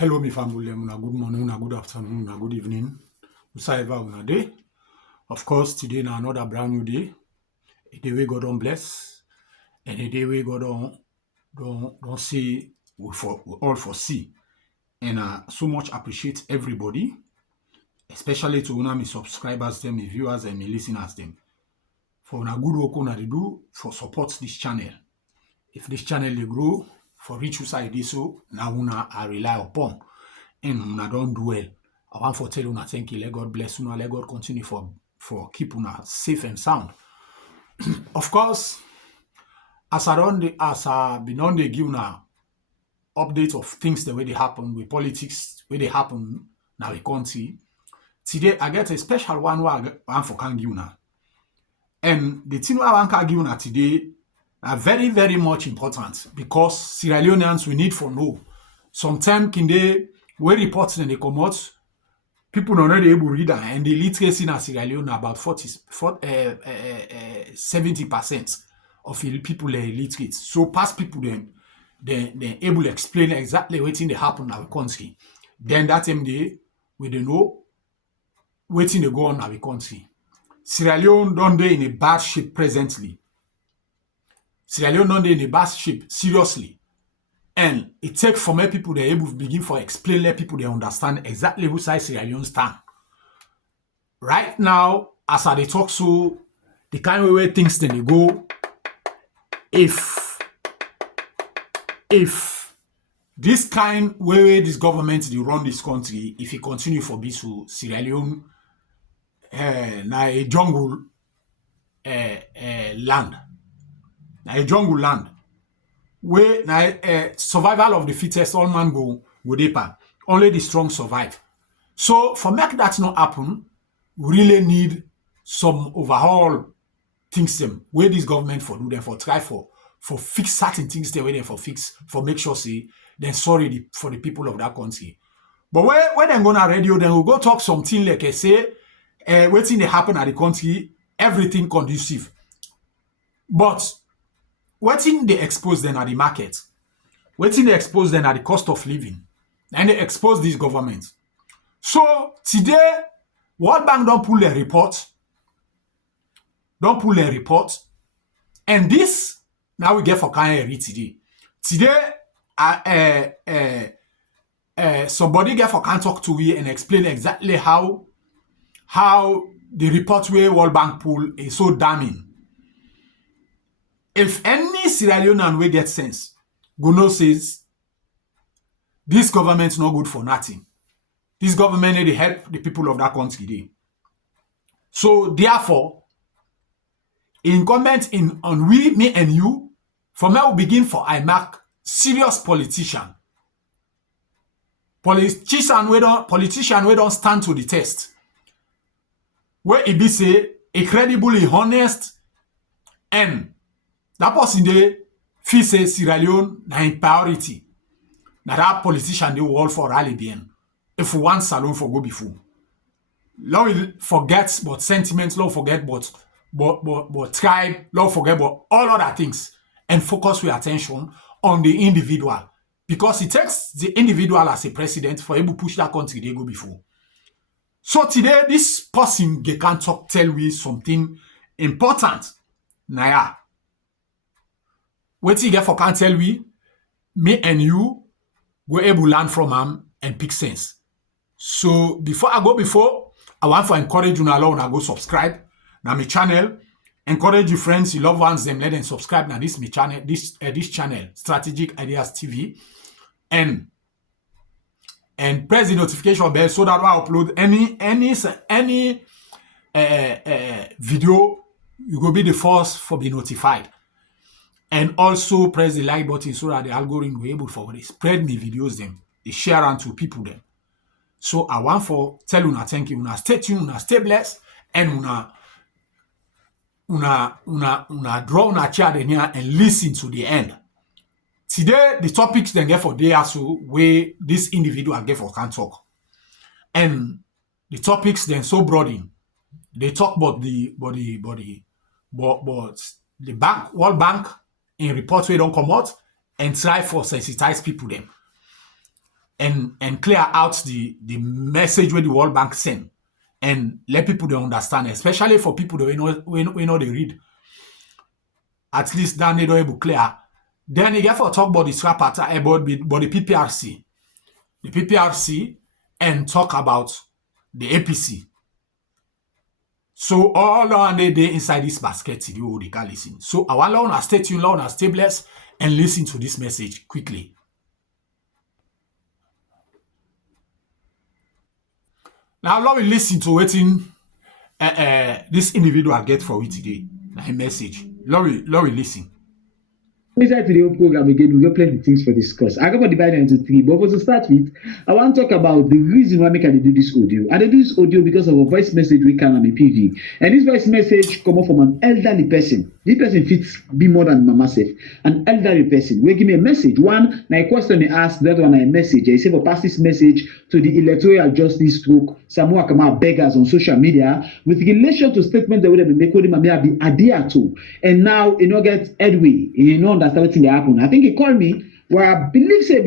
Hello, my family. Una good morning, una good afternoon, una good evening. Whosoever una day. Of course, today na another brand new day. A day we God don bless, and a day we God don't say we all for see. And I so much appreciate everybody, especially to una my subscribers, them, my viewers, and my listeners, them, for una good work una dey do for support this channel. If this channel dey grow, for reach who side dey so, now una I rely upon. And una don't do well. I want to tell una thank you. Let God bless una. Let God continue for keep una safe and sound. Of course, as I been on the give una update of things the way they happen with politics, where they happen now we can't see. Today I get a special one where I want for can give una. And the thing where I want to give una today are very, very much important because Sierra Leoneans we need for know. Sometimes can they where reports and they come out, people not really able to read that, and the literacy in Sierra Leone about 70% of the people are illiterate. So past people they able to explain exactly what they happen in our country. Then that time we don't know what they go on in our country. Sierra Leone don't they in a bad shape presently. Sierra Leone don't they in a bad shape seriously. And it takes for many people they're able to begin for explain, let people they understand exactly who side Sierra Leone stand. Right now, as I talk so, the kind of way things then they go, if this kind way this government they run this country, if it continue for this so Sierra Leone na a jungle land. Na a jungle land. Where survival of the fittest, all man go deeper. Only the strong survive. So for make that not happen, we really need some overhaul things them where this government for do them for try for fix certain things they where for fix for make sure say then sorry for the people of that country. But when they go on radio, then we'll go talk something like I say, waiting they happen at the country, everything conducive. But what thing they expose them at the market? What thing they expose them at the cost of living? And they expose this government. So today, World Bank don't pull a report. And this now we get for kind of today. Today, somebody get for can talk to we and explain exactly how the report where World Bank pull is so damning. If any Sierra Leonean way get sense, go know says this government's not good for nothing. This government need to help the people of that country. Dey. So therefore, incumbent on we, me and you, from now we begin for I mark serious politician. Politician we don't stand to the test. Where it be say a credibly honest and that person dey feel say Sierra Leone na in priority. Now that politician they all for rally bien. If we want Salone for go before. Lord will forget but sentiments, Lord forget but tribe, Lord forget but all other things. And focus your attention on the individual. Because it takes the individual as a president for able to push that country they go before. So today, this person they can tell me something important. Naya. What you get for can tell me and you were able to learn from him and pick sense. So before I want to encourage you now go subscribe now my channel. Encourage your friends, your loved ones, them let them subscribe now this my channel, this channel, Strategic Ideas TV, and press the notification bell so that when I upload any video, you will be the first for be notified. And also press the like button so that the algorithm will be able for they spread me videos them, they share on to people them. So I want for tell you thank you, stay tuned, stay blessed, and draw una chair here and listen to the end. Today the topics then get for day also where this individual get for can talk. And the topics then so broadening. They talk about the bank, World Bank in reports we don't come out and try for sensitize people them. and clear out the message where the World Bank send and let people they understand, especially for people that we know they read. At least then they don't able clear. Then you get for talk about the scrap about the PPRC. The PPRC and talk about the APC. So all on the day inside this basket, you can listen. So I want to stay tuned, stay blessed, and listen to this message quickly. Now, let me listen to what this individual get for it today. A message. Laurie, listen. Inside to the whole program again, we got plenty of things for discuss. I got divided into three, but for to start with, I want to talk about the reason why I do this audio. I do this audio because of a voice message we can on the PV, and this voice message come up from an elderly person. This person fits be more than mama self. An elderly person. We give me a message. One, my question they ask, that one I message. I say for pass this message to the electoral justice stroke Samura Kama beggars on social media with relation to statements that would have been made be adhere to. And now you know get headway. You know understand what thing happen. I think he called me. Well, I believe say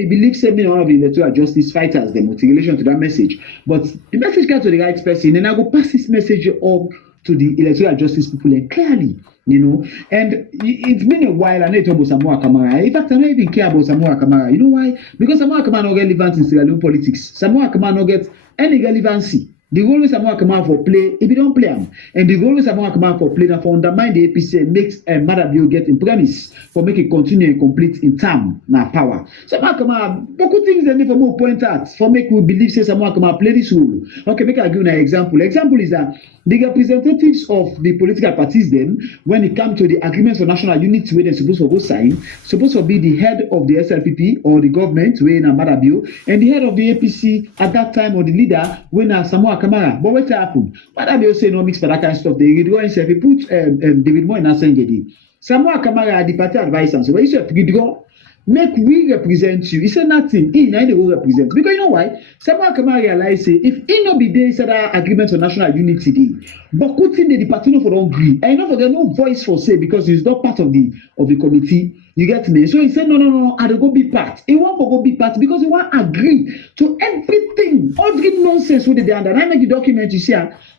me one of the electoral justice fighters them with relation to that message. But the message came to the right person, and I go pass this message up to the electoral justice people and clearly, you know. And it's been a while. I know about Samura Kamara. In fact, I don't even care about Samura Kamara. You know why? Because Samura Kamara no relevant in Sierra Leone politics. Samura Kamara no get any relevancy. The role wey Samura Kamara for play, if you don't play him, and the role wey Samura Kamara for play now for undermine the APC and makes Marah get in premise for make it continue and complete in term na power. Samura Kamara, beaucoup things they need for more point out for make we believe say Samura Kamara play this role. Okay, make I give you an example. Example is that the representatives of the political parties then, when it comes to the agreement for national unity where they're supposed to go sign, supposed to be the head of the SLPP or the government when Marah and the head of the APC at that time or the leader when Samura Kamara. But what happened? Marah say no mix for that kind of stuff. They withdraw himself. He put David Moy in Asengedi. Samura Kamara the party advisor. So when he said withdraw, make we represent you. He said nothing. He now they will represent. Because you know why? Samura Kamara realize say if he no be there inside that agreement for national unity day, but good thing the party no for don't agree. And not forget no voice for say because he's not part of the committee. You get me? So he said no. I don't go be part. He want to go be part because he want agree to everything. All the nonsense with the under. I make the document you see.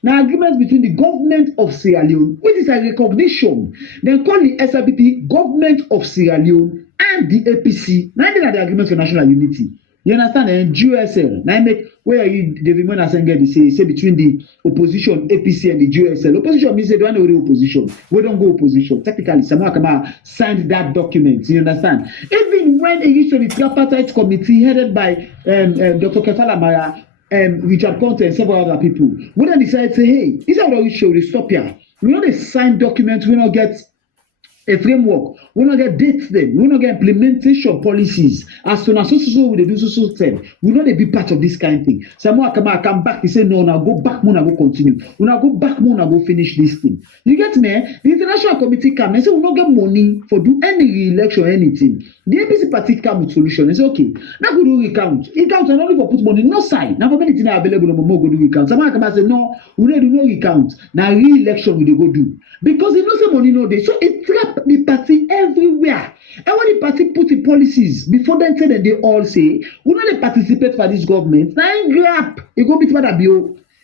Now agreement between the government of Sierra Leone, which is a recognition. Then call the SLPP government of Sierra Leone and the APC. Now they are the agreement for national unity. You understand? And GSL. Now make where you David Moy Asengedi say between the opposition APC and the GSL. Opposition means they don't know the opposition. We don't go opposition. Technically, Samura Kamara signed that document. You understand? Even when it reached the tripartite committee headed by Dr. Kefala Mara, Richard Conte and several other people, we then decided say, hey, this is how we show the stop here. We know the signed document, we not get a framework, we not get dates them, we not get implementation policies. As soon as so we do so thing, we know they be part of this kind of thing. Samura Kamara come back, he say no, now go back, now go continue. We now go back, now go finish this thing. You get me? The international committee come and say we not get money for do any re-election or anything. The APC party come with solution. They say okay, now go do recount. Recount and only for put money no side. Now for many things available, no more go do recount. Samura Kamara say no, we don't do no recount. Now re-election we dey go do because they know say money no dey. So it trap the party everywhere. And when the party put in policies before then say that they all say we no dey participate for this government. Now grab e go beat Marah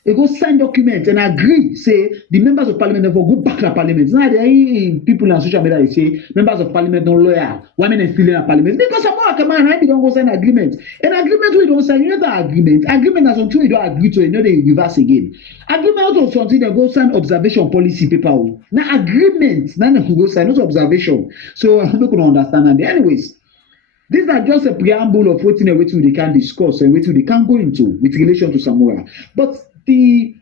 e go sign document and agree say the members of parliament never go back to parliament. Now the people on social media they say members of parliament no loyal. Why men still in parliament? Because Samura Kamara they don't go sign agreement. An agreement we don't sign, you know that agreement. Agreement as until you don't agree to it, you know they reverse again. Agreement also until they go sign observation policy paper. Now agreement, now they go sign, not observation. So I'm not gonna understand that. Anyways, these are just a preamble of what we can discuss and what we can go into with relation to Samura. But the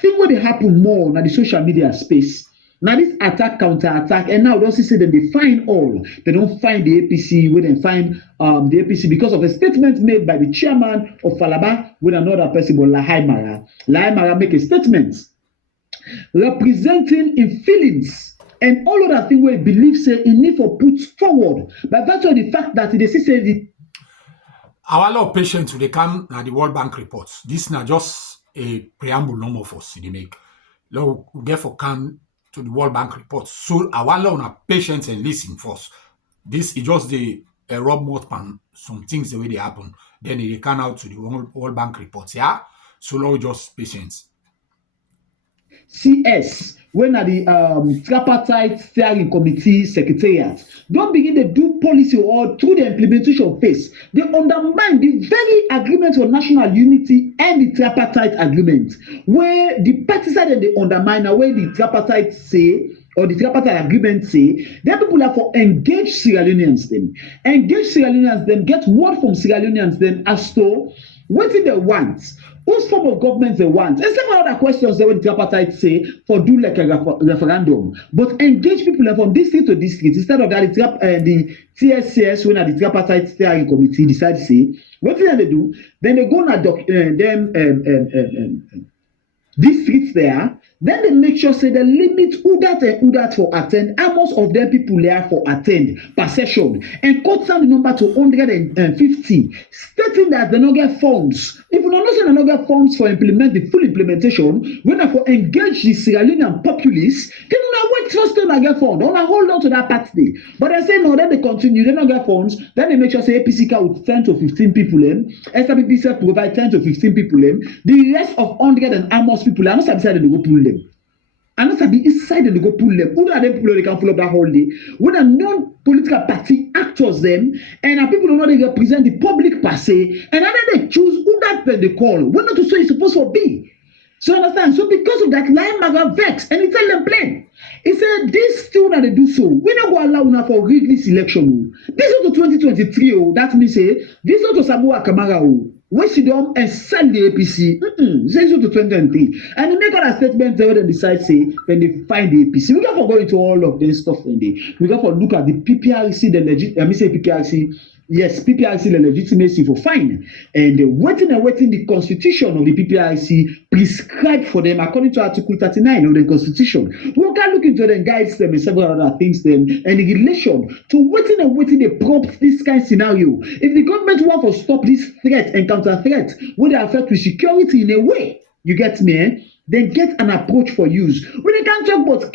thing where they happen more na the social media space. Now this attack, counter attack, and now don't say them they find all. They don't find the APC, where they find the APC because of a statement made by the chairman of Falaba with another person, Lahai Marah. Lahai Marah make a statement representing in feelings and all other things where believe say in need for put forward by virtue of the fact that they say the our lot of patients they come at the World Bank reports. This is just a preamble normal for us they make. Now we get for come to the World Bank reports. So our lot of patients and listen first. This is just the rub mouth pan some things the way they happen. Then they can out to the World Bank reports. Yeah. So Lord just patience. CS, when at the tripartite steering committee secretariat, don't begin to do policy or through the implementation phase. They undermine the very agreement for national unity and the tripartite agreement, where the party side and they undermine, where the tripartite say or the tripartite agreement say, then people are for engage Sierra Leoneans them. Engage Sierra Leoneans them, get word from Sierra Leoneans them as to what they want. Whose form of government they want? And several other questions that the tripartite say for do like a referendum. But engage people from district to district instead of that the TSCS when the tripartite steering committee decide to say what do they do? Then they go na districts there. Then they make sure say they limit who that for attend. How much of them people there for attend per session and cut down the number to 150, stating that they don't get funds. If we don't know they don't get funds for implement the full implementation, when they for engage the Sierra Leonean populace, they don't wait first to get funds. They don't hold on to that party. But they say no, then they continue, they don't get funds. Then they make sure say APC with 10 to 15 people, SWP provide 10 to 15 people, the rest of 100 and almost people, I'm not satisfied they go pull them. And not be inside and they go pull them. Who are them people they can follow up that whole day? When a non-political party actors them, and people don't know they represent the public per se, and then they choose who that they call. When not to say it's supposed to be. So understand? So because of that, Lahai Marah vex, and he tell them plain. He said, this still that they do so. We not go allow now for rig this election. This is to 2023. Oh, that means say this is to Samura Kamara. Oh. When she don't and send the APC, say so to 2023. And they make other statements where they decide, say, when they find the APC. We got to go into all of this stuff in there. We got to look at the PPRC, PPRC, the legitimacy for fine. And waiting the constitution of the PPRC prescribed for them according to Article 39 of the Constitution. We can look into them, guides them, and several other things them, and in relation to waiting they prompt this kind of scenario. If the government want to stop this threat and counter threat, would they affect with security in a way? You get me, eh? Then get an approach for use. When they can't talk about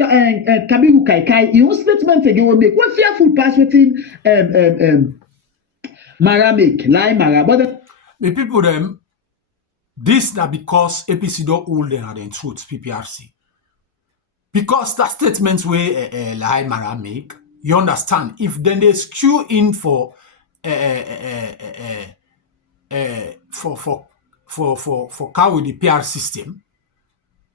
Kabiru Kaikai, your statement again will make what fearful pass within Marah make, Lahai Marah. But The people them, this that because APC don't hold them at the truth, PPRC. Because that statement where Lahai Marah make, you understand, if then they skew in for cow with the PR system,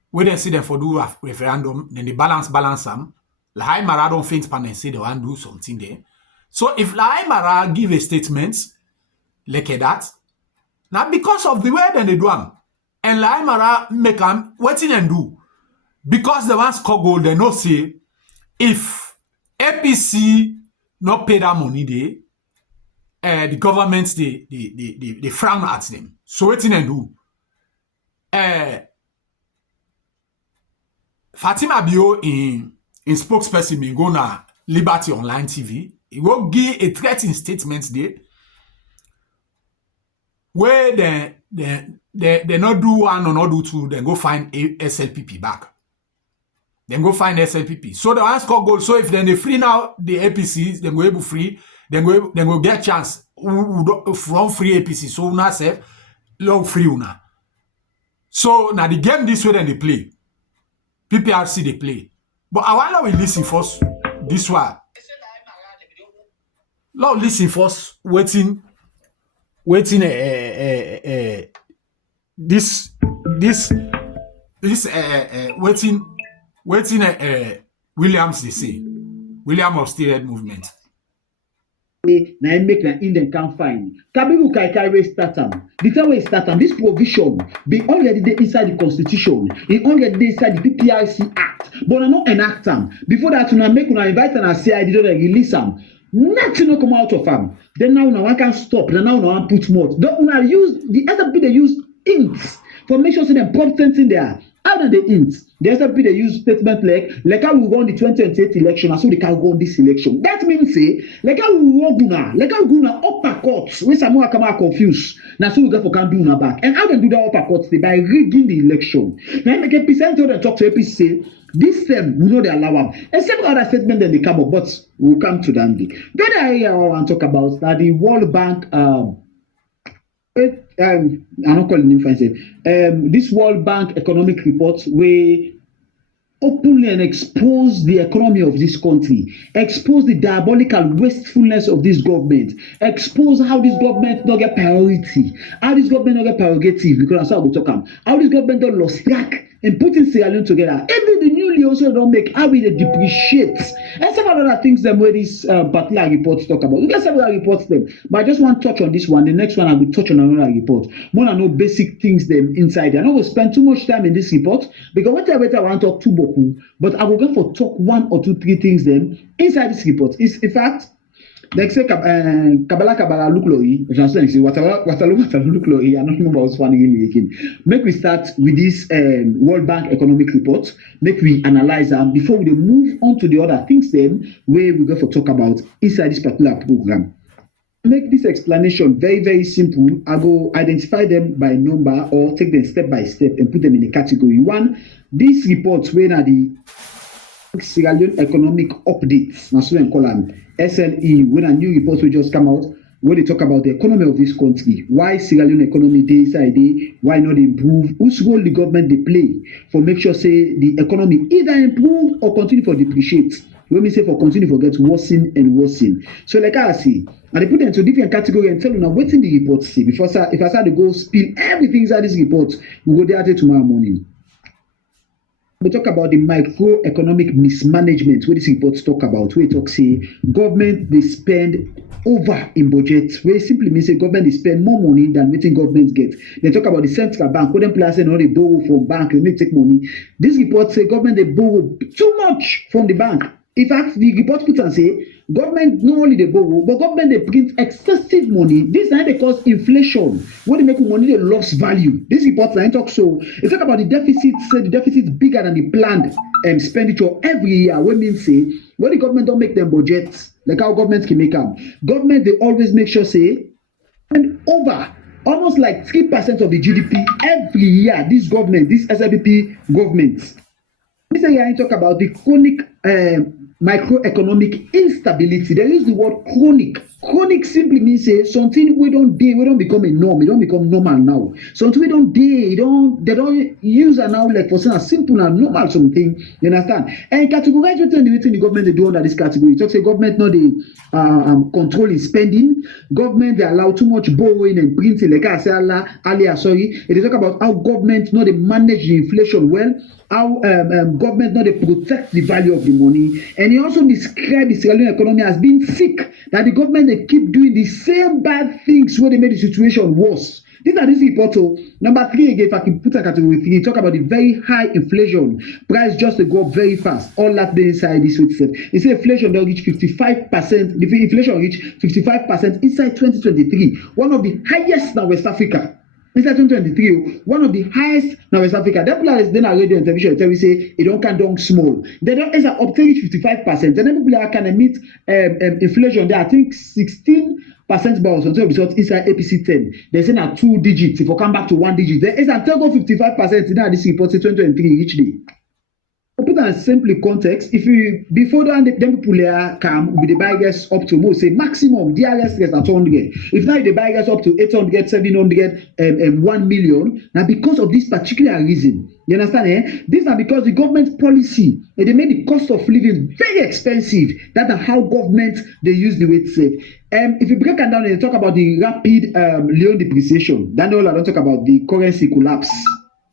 where they see them for do a referendum, then they balance them. Lahai Marah don't think pan and say they want to do something there. So if Lahai Marah give a statement like that, now because of the way then they do them, and Lahai Marah make them waiting and do, because they want score goal, they know say if APC not pay that money, the government they frown at them. So waiting and do. Fatima Bio in spokesperson may go na Liberty Online TV. He will give a threatening statement there where they not do one or not do two, then go find SLPP back. Then go find SLPP. So the one score goal. So if then they free now the APCs, then go able free, then go get chance from free APC. So una say long free una. So now the game this way then they play. PPRC they play. But I want we listen first this one. Now listen first, waiting this waiting Williams they say. William of Steelhead Movement. na make na Indian can find. Kabiru Kaikai way start am. The time we start am, this provision be already there inside the constitution. It already there inside the PPRC Act. But I not enact am. Before that, una make una invite and CID to release am. Nothing no come out of am. Then now una can stop. Then now una put more. Don't una use the SFP they use inks for make sure say them prompt in there. How do they hint? The SLP they use statement like how we won the 2028 election, and so they can won this election. That means say like how we won Guna, like how Guna upper courts when Samura come out confused. Now so we get for can do una back. And how they do that upper courts? They by rigging the election. Now make a percent of the talk to APC say this term we know they allow them. And several other statement then they come up, but we'll come to that. The other area I want to talk about that the World Bank I'm not calling him fancy. This World Bank economic report where openly and expose the economy of this country, expose the diabolical wastefulness of this government, expose how this government don't get priority, how this government don't get prerogative, because that's how we talk about how this government don't lost track and putting Sierra Leone together. Even the newly also don't make how we they depreciate. And several other things them where this particular reports talk about. We get several reports them, but I just want to touch on this one. The next one I will touch on another report. More than no basic things them inside. I know we spend too much time in this report because whatever I want to talk too boku, but I will go for talk one or two, three things them inside this report. Is in fact like say Kabbalah look lori, if I'm saying say Watalu look lori, I don't remember what's funny really again. Make we start with this World Bank economic report. Make we analyze them before we move on to the other things then where we go for talk about inside this particular program. Make this explanation very, very simple. I go identify them by number or take them step by step and put them in a category. One, these reports when are the Sierra Leone economic updates, na so dem call am SLE, when a new report will just come out, where they talk about the economy of this country, why Sierra Leone economy dey inside dey, why not improve, whose role the government dey play for make sure say the economy either improve or continue for depreciate. When we say for continue for get worsen and worsen. So like I say, and they put them into different category and tell you now wetin the report say. Before if I start to go spill everything inside this report, we go there till tomorrow morning. We talk about the microeconomic mismanagement where this report talk about, where it talk say government they spend over in budget, where it simply means say government they spend more money than wetin government get. They talk about the central bank, where them players say no they borrow from bank, they make take money. This report say government they borrow too much from the bank. In fact, the report puts and say government not only they borrow, but government they print excessive money. This time they cause inflation. When they make money, they lost value. This report line talk so. It talk about the deficit. Say the deficit is bigger than the planned expenditure every year. What means say when the government don't make them budgets, like how governments can make them. Government they always make sure say and over almost like 3% of the GDP every year. This government, this SLPP government. This year I talk about the chronic microeconomic instability. They use the word chronic. Chronic simply means say something we don't become a norm, it don't become normal now. Something we don't they don't use it now like for saying a simple and normal something. You understand? And categorize within the government they do under this category. It talks say government not the controlling spending, government they allow too much borrowing and printing, like I said earlier, sorry. It talk about how government not they manage the inflation well, how government not they protect the value of the money, and he also described the Sierra Leone economy as being sick, that the government they keep doing the same bad things where they made the situation worse. These are this report. So number 3 again, if I can put a category 3, talk about the very high inflation, price just to go up very fast. All that day inside this week said. It said inflation don't reach 55%. The inflation reach 55% inside 2023, one of the highest in West Africa. Inside 2023, one of the highest in West Africa. That players then are radio and television tell me say it don't can down small. They don't as obtain 55%. And then people can meet inflation there. I think 16% balance until result inside APC 10. They say now 2 digits. If we come back to 1 digit, there is a go 55% in this report 2023 each day. Put that simply context. If you before them people there come with the buy gas up to most say maximum DRS gas at 100. If now the buy gas up to 800, 700, 1 million. Now because of this particular reason, you understand? These are because the government policy they made the cost of living very expensive. That's how government they use the way to say. If you break it down and you talk about the rapid Leone depreciation, then all I don't talk about the currency collapse.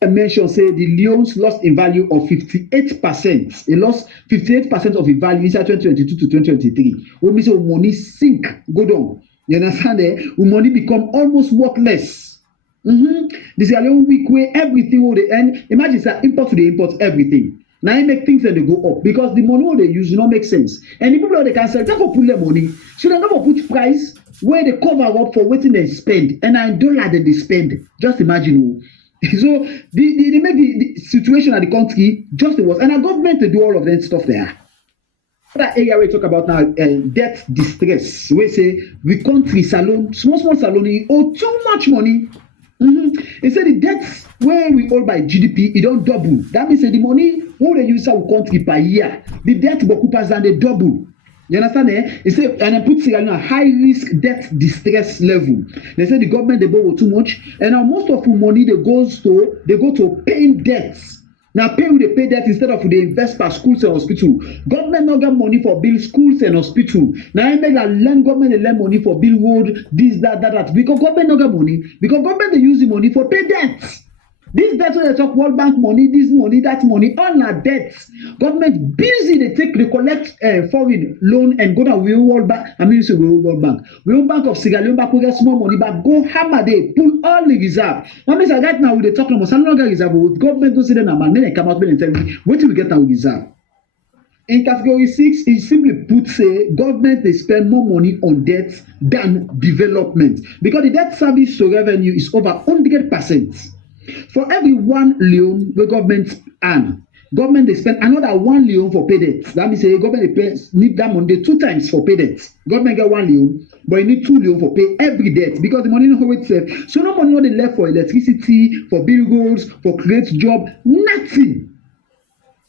I mentioned say the Leones lost in value of 58%. It lost 58% of its value inside 2022 to 2023. What means money sink, go down. You understand? Money become almost worthless. This is a little weak way everything will end. Imagine that import to the import everything. Now it make things that they go up because the money they use not make sense. And the people they can sell, they go put their money. So they never put price where they cover up for waiting they spend. And $1 that they spend. Just imagine. So they make the situation at the country just the worst. And our government to do all of that stuff there. That area we talk about now, debt distress. We say we country Salone, small Salone owe too much money. He said the debts where we owe by GDP, it don't double. That means the money what they use our country per year, the debt go pass than they double. You understand? He said, and then put Sierra Leone a high risk debt distress level. They say the government they borrow too much, and now most of the money they go to paying debts. Now pay with the pay debt instead of the invest for schools and hospital. Government not get money for build schools and hospital. Now I make that lend government they lend money for build road, this, that. Because government not get money. Because government they use the money for pay debts. This debt wey dey talk World Bank money, this money, that money, all na debts. Government busy they collect foreign loan and go down World Bank. I mean say World Bank. World Bank of Sierra Leone back get small money, but go hammer they pull all the reserve. That means right now we dey talk about some longer reserve. Government don't see them man, then they come out and tell me wetin we get now reserve. In category 6, it simply put say government they spend more money on debt than development because the debt service to revenue is over 100%. For every 1 loan the government earn, government they spend another 1 loan for pay debt. That means say government they need that money 2 times for pay debt. Government get 1 loan, but you need 2 loan for pay every debt because the money no wait save. So no money no dey left for electricity, for bill roads, for create job, nothing.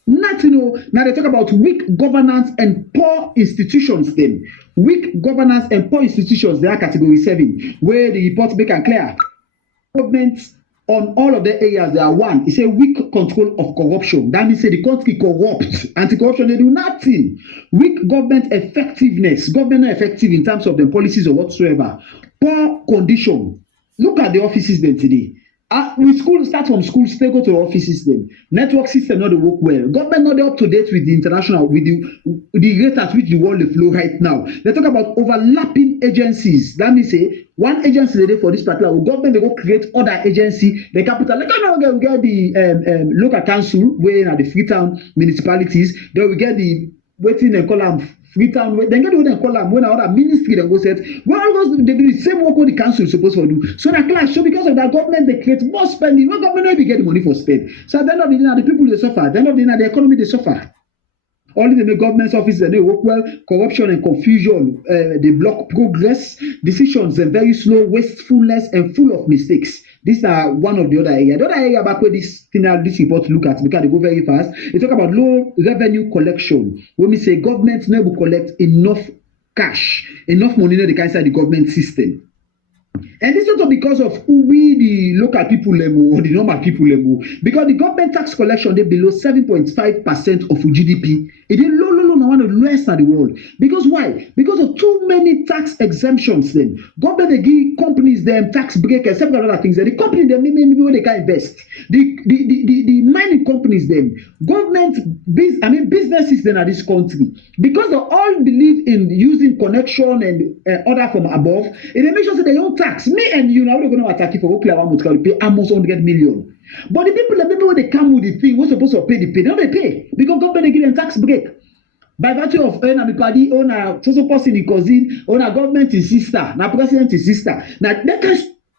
Oh. Now they talk about weak governance and poor institutions. Then weak governance and poor institutions. They are category 7, where the report make and clear. Government on all of the areas, there are one. It's a weak control of corruption. That means say the country corrupt. Anti-corruption, they do nothing. Weak government effectiveness. Government effective in terms of the policies or whatsoever. Poor condition. Look at the offices then today. With school start from school, still go to the office system. Network system not dey work well. Government not up to date with the international, with the rate at which the world dey flow right now. They talk about overlapping agencies. That means say one agency dey dey for this particular government, they go create other agency. The capital, like we get the local council where na the Freetown municipalities. Then we get the wetin dem call am Freetown, then get what they call them when other ministry they go set. Well, they do the same work what the council is supposed to do. So that clash, so because of that government, they create more spending. What government will be getting money for spend? So at the end of the day, the people they suffer. At the end of the day, the economy they suffer. Only the government's office they work well. Corruption and confusion, they block progress. Decisions are very slow, wastefulness, and full of mistakes. These are one of the other areas. The other area about where this report look at because they go very fast. They talk about low revenue collection. When we say government never collect enough cash, enough money they can inside the government system. And this is also because of who we the local people level or the normal people level. Because the government tax collection they below 7.5% of GDP. It is low, now one of the lowest in the world. Because why? Because of too many tax exemptions. Then government they give companies them tax break and several other things. The company them maybe when they can invest. The mining companies them government businesses then at this country because they all believe in using connection and order from above. It make sure that they don't tax. Me and you now we're going to attack you for okay, I want to pay almost 100 million. But the people when they come with the thing, we're supposed to pay the pay. They don't pay because government they give them tax break. By virtue of own a party, own a social person in cousin, own a government is sister, now president is sister. Now that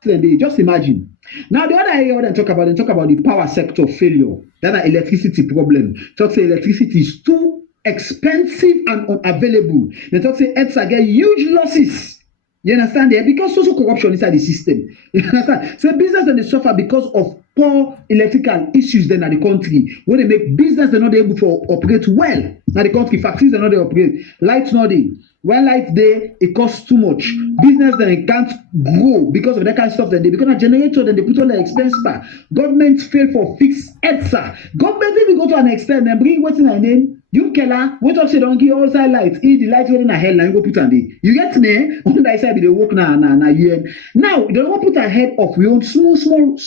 can they just imagine. Now the other area they talk about the power sector failure. That electricity problem. Talk say electricity is too expensive and unavailable. They talk say ETSA get huge losses. You understand there? Because social corruption inside the system. You understand? So business then they suffer because of poor electrical issues then at the country. When they make business, they're not able to operate well. Now the country factories are not able to operate. Lights not there. When lights there, it costs too much. Business then it can't grow because of that kind of stuff. Then they become a generator, then they put on the expense bar. Government fail for fix ETSA. Government even go to an extent and bring what's in their name. You Keller, what talk say don't give all side lights. The lights were in a hell now you go put on there. You get me? On that side they work now. Now they don't put ahead of we own small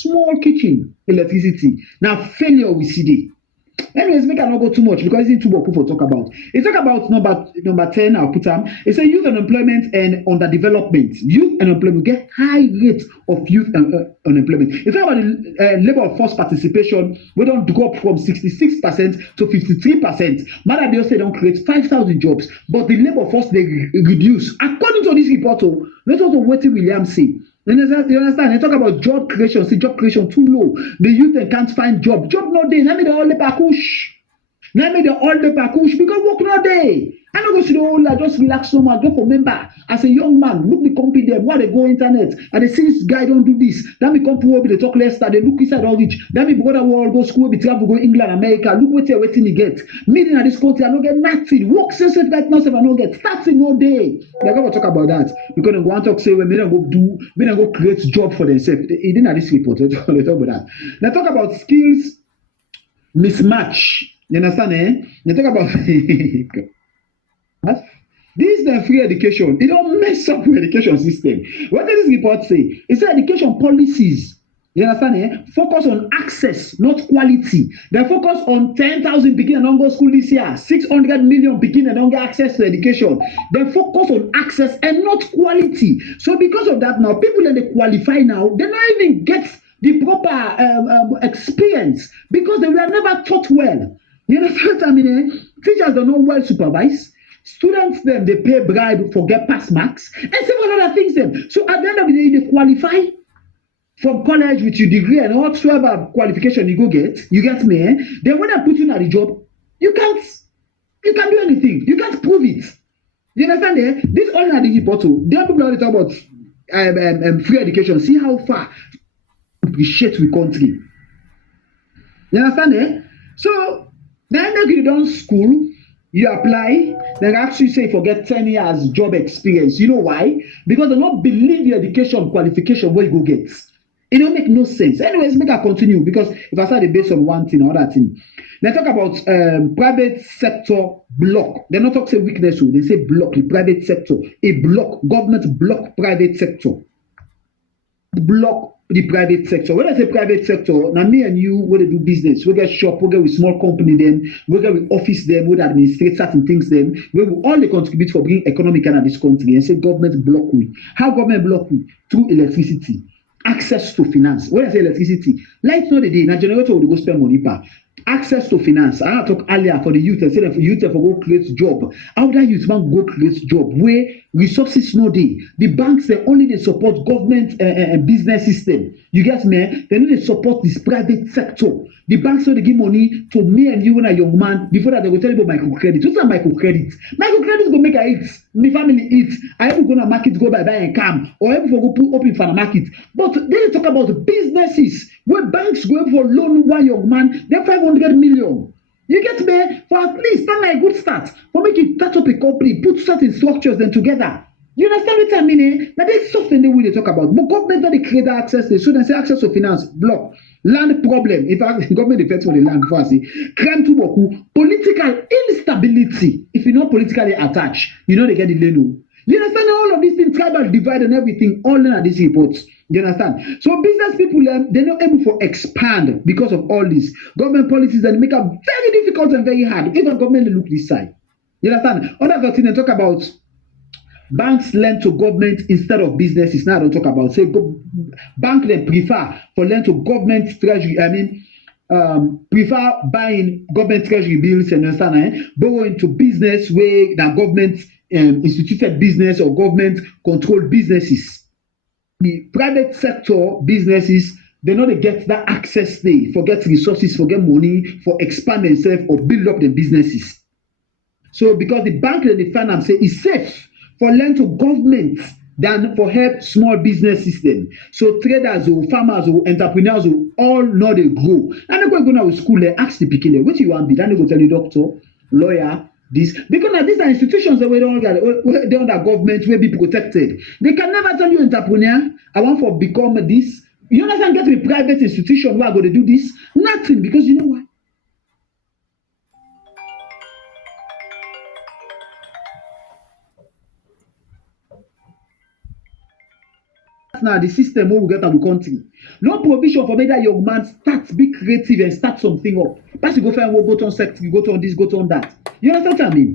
kitchen electricity. Now failure we see there. Anyways, make I not go too much because it's too much for talk about. It talk about number 10. I'll put them. It's a youth unemployment and underdevelopment. Youth unemployment get high rate of youth unemployment. It's talk about the labor force participation. We don't drop from 66% to 53%. Matter they say don't create 5,000 jobs, but the labor force they reduce according to this report. Let's also what William say. You understand? They talk about job creation. See, job creation too low. The youth they can't find job. Job no day. Let me the all the bakush. Let me the all the bakush because work no day. I don't go to the whole lot, just relax so much. Go for member. As a young man, look the company them. Why they go internet and they see this guy don't do this. Then me come to they talk less. They look inside all rich. Then me go to world, go school, be travel, go England, America. Look what you're waiting to get. Meeting at this country, I don't get nothing. Work says that nothing, I don't get. Starting no day. They're gonna talk about that because they want to talk say when they don't go do, they don't go create job for themselves. They didn't have this report. They talk about that. They talk about skills mismatch. You understand? They talk about this is the free education. It don't mess up with education system. What does this report say? It says education policies. You understand? Focus on access, not quality. They focus on 10,000 begin and don't go school this year. 600 million begin and don't get access to education. They focus on access and not quality. So because of that now, people that they qualify now, they don't even get the proper experience because they were never taught well. You understand what I mean? Teachers don't know well supervise. Students them they pay bribe for get pass marks and several other things them. So at the end of the day, they qualify from college with your degree and whatsoever qualification you go get. You get me? Then when I put you at the job, you can't do anything. You can't prove it. You understand? This all in the bottle. There are people already talk about free education. See how far appreciate we country. You understand? So then you done school. You apply, then actually say forget 10 years job experience. You know why? Because they don't believe the education qualification where you go get. It don't make no sense. Anyways, make I continue because if I start the based on one thing or other thing. They talk about private sector block. They not talk say weakness, they say block, the private sector. A block, government block private sector. Block the private sector. When I say private sector, now me and you, where they do business, we get shop, we get with small company them, we get with office them, we administrate certain things them, we will all they contribute for bringing economic in this country and say government block we. How government block we? Through electricity, access to finance. When I say electricity, light not the day, now generator will go spend money per. Access to finance. I talk earlier for the youth and say that for youth for go create job. How that youth man go create job where resources no day. The banks they only they support government business system. You get me? They need to support this private sector. The banks so they give money to me and you when a young man before that they will tell you about microcredit. What's that microcredit? Microcredit go make a eat. The family eat. I ever go to market go buy and come or ever for go put open for the market. But they talk about businesses where banks go for loan one young man, they're 500 million. You get me? For at least start like a good start. For make it start up a company, put certain structures then together. You understand what I mean? Now that's something they will talk about. But government don't create that access. They shouldn't say access to finance, block, land problem. In fact, government affects for the land before I say crime to boku, political instability. If you're not politically attached, you know they get the leno. You understand all of these things, tribal divide and everything, all in these reports. You understand? So business people, they're not able to expand because of all these government policies that make it very difficult and very hard. Even government look this side. You understand? Other thing they talk about banks lend to government instead of businesses. Now I don't talk about say bank them prefer for lend to government treasury. I mean prefer buying government treasury bills and understand borrowing to business where the government instituted business or government controlled businesses. The private sector businesses, they know they get that access they forget resources, forget money for expand themselves or build up their businesses. So because the bank that they finance say is safe for lend to government than for help small business system. So traders or farmers or entrepreneurs will all know they grow. And they go now to school, they ask the pikin, what you want be? Then they go tell you doctor, lawyer, this because now these are institutions that we don't get they're under government will be protected. They can never tell you entrepreneur, I want for become this. You understand? Get to the private institution where I go to do this. Nothing because you know why? Now the system where we get our country. No provision for make that young man start be creative and start something up. Pass you go find go to on sector, go to on this, go to on that. You understand what I mean?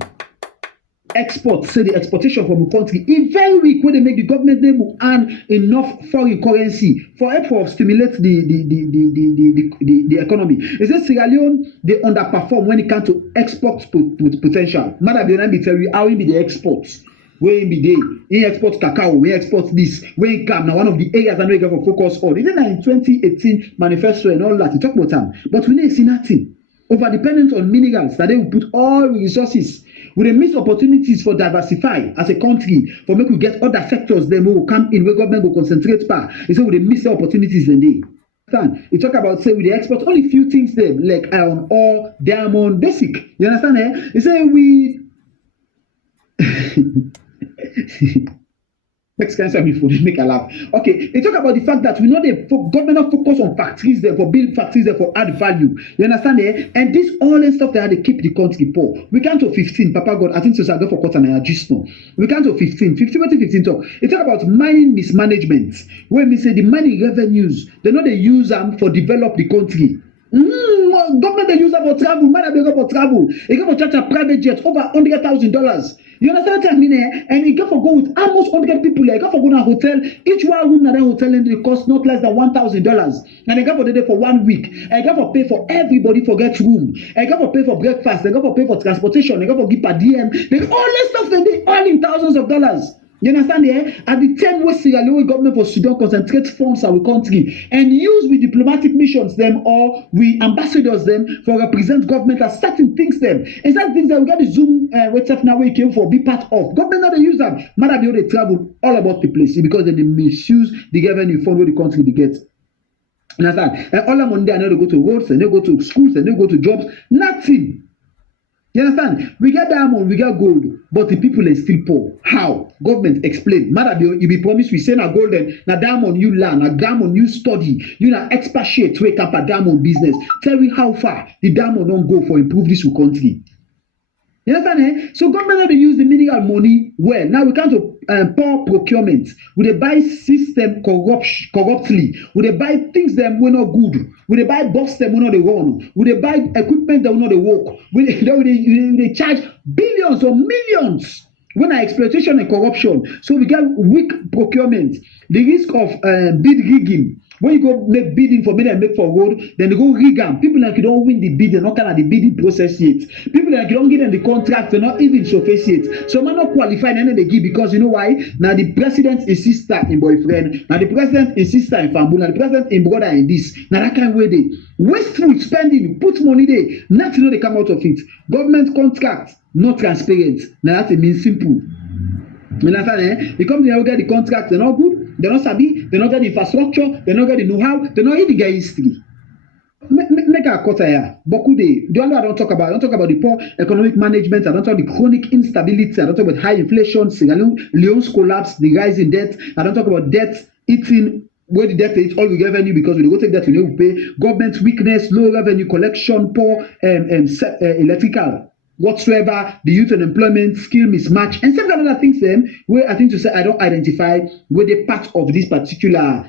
Export, say the exportation from the country, it's very weak when they make the government they will earn enough foreign currency for help for stimulate the economy. It says Sierra Leone they underperform when it comes to export potential. Mother be tell you how it be the exports. where in be day, he export cacao, we export this, where in come now one of the areas I know you got for focus on. Even in 2018 manifesto and all that, you talk about them, but we need see nothing. Over dependent on minerals that they will put all resources. We miss opportunities for diversify as a country for make we get other sectors then will come in where government will concentrate power. He said we miss the opportunities then they. You talk about say we export only few things there like iron ore, diamond, basic. You understand? Eh? He say we next cancer before they make a laugh. Okay, they talk about the fact that we know the government not focus on factories there for build factories there for add value. You understand there? And this all the stuff that they keep the country poor. We can't to 15, Papa God, I think so I go for quarter and I just know. We can't to 15. 15 what 15 talk. They talk about mining mismanagement. When we say the mining revenues, they know they use them for develop the country. Government they use them for travel, man they go for travel. They go for charge a private jet over $100,000. You understand what I mean? And you go for go with almost 100 people. You go for go to a hotel. Each one room in that hotel and it cost not less than $1,000. And they go for the day for 1 week. And you go for pay for everybody for get room. And you go for pay for breakfast. They go for pay for transportation. They go for give per diem. They go all this stuff. They all in thousands of dollars. You understand there? At the time where Sierra Leone government for Sudan concentrate funds our country and use with diplomatic missions them or we ambassadors them for represent government as certain things them. And certain things that we got the Zoom WhatsApp now we came for be part of. Government now they use them. Matter be they travel all about the place because they misuse the revenue fund where the country they get. You understand? And all the money they go to roads and they go to schools and they go to jobs. Nothing. You understand? We get diamond, we get gold, but the people are still poor. How? Government explain. Matter you be promised we say na gold and na diamond you learn, na diamond you study, you na expatiate wake up a diamond business. Tell me how far the diamond don't go for improve this country. You understand? Eh? So government they use the mineral money well. Now we come to poor procurement. We they buy system corruptly. We they buy things that we not good. We they buy box them we not they run. We they buy equipment that we not they work. They charge billions or millions. When I exploitation and corruption, so we get weak procurement. The risk of bid rigging. When you go make bidding for me and make for road, then they go rig them. People like you don't win the bid, they're not kind of the bidding process yet. People like you don't give them the contract, they're not even surface yet. So man not qualified and then they give because you know why? Now the president is sister in boyfriend, now the president is sister in family, now the president in brother in this. Now that kind of way they wasteful spending, put money there, nothing they come out of it. Government contract, not transparent. Now that means simple. You understand? Eh? The company will get the contract, they're not good. They don't sabi, they don't get the infrastructure, they don't get the know-how, they don't even get history. Make a quarter here. Beaucoup de the only I don't talk about the poor economic management, I don't talk about the chronic instability, I don't talk about high inflation, Sierra Leone's collapse, the rise in debt, I don't talk about debt eating where the debt is all the revenue because we go take that we need to pay, government weakness, low revenue collection, poor electrical. Whatsoever the youth unemployment, skill mismatch, and several other things them where I think to say I don't identify where the part of this particular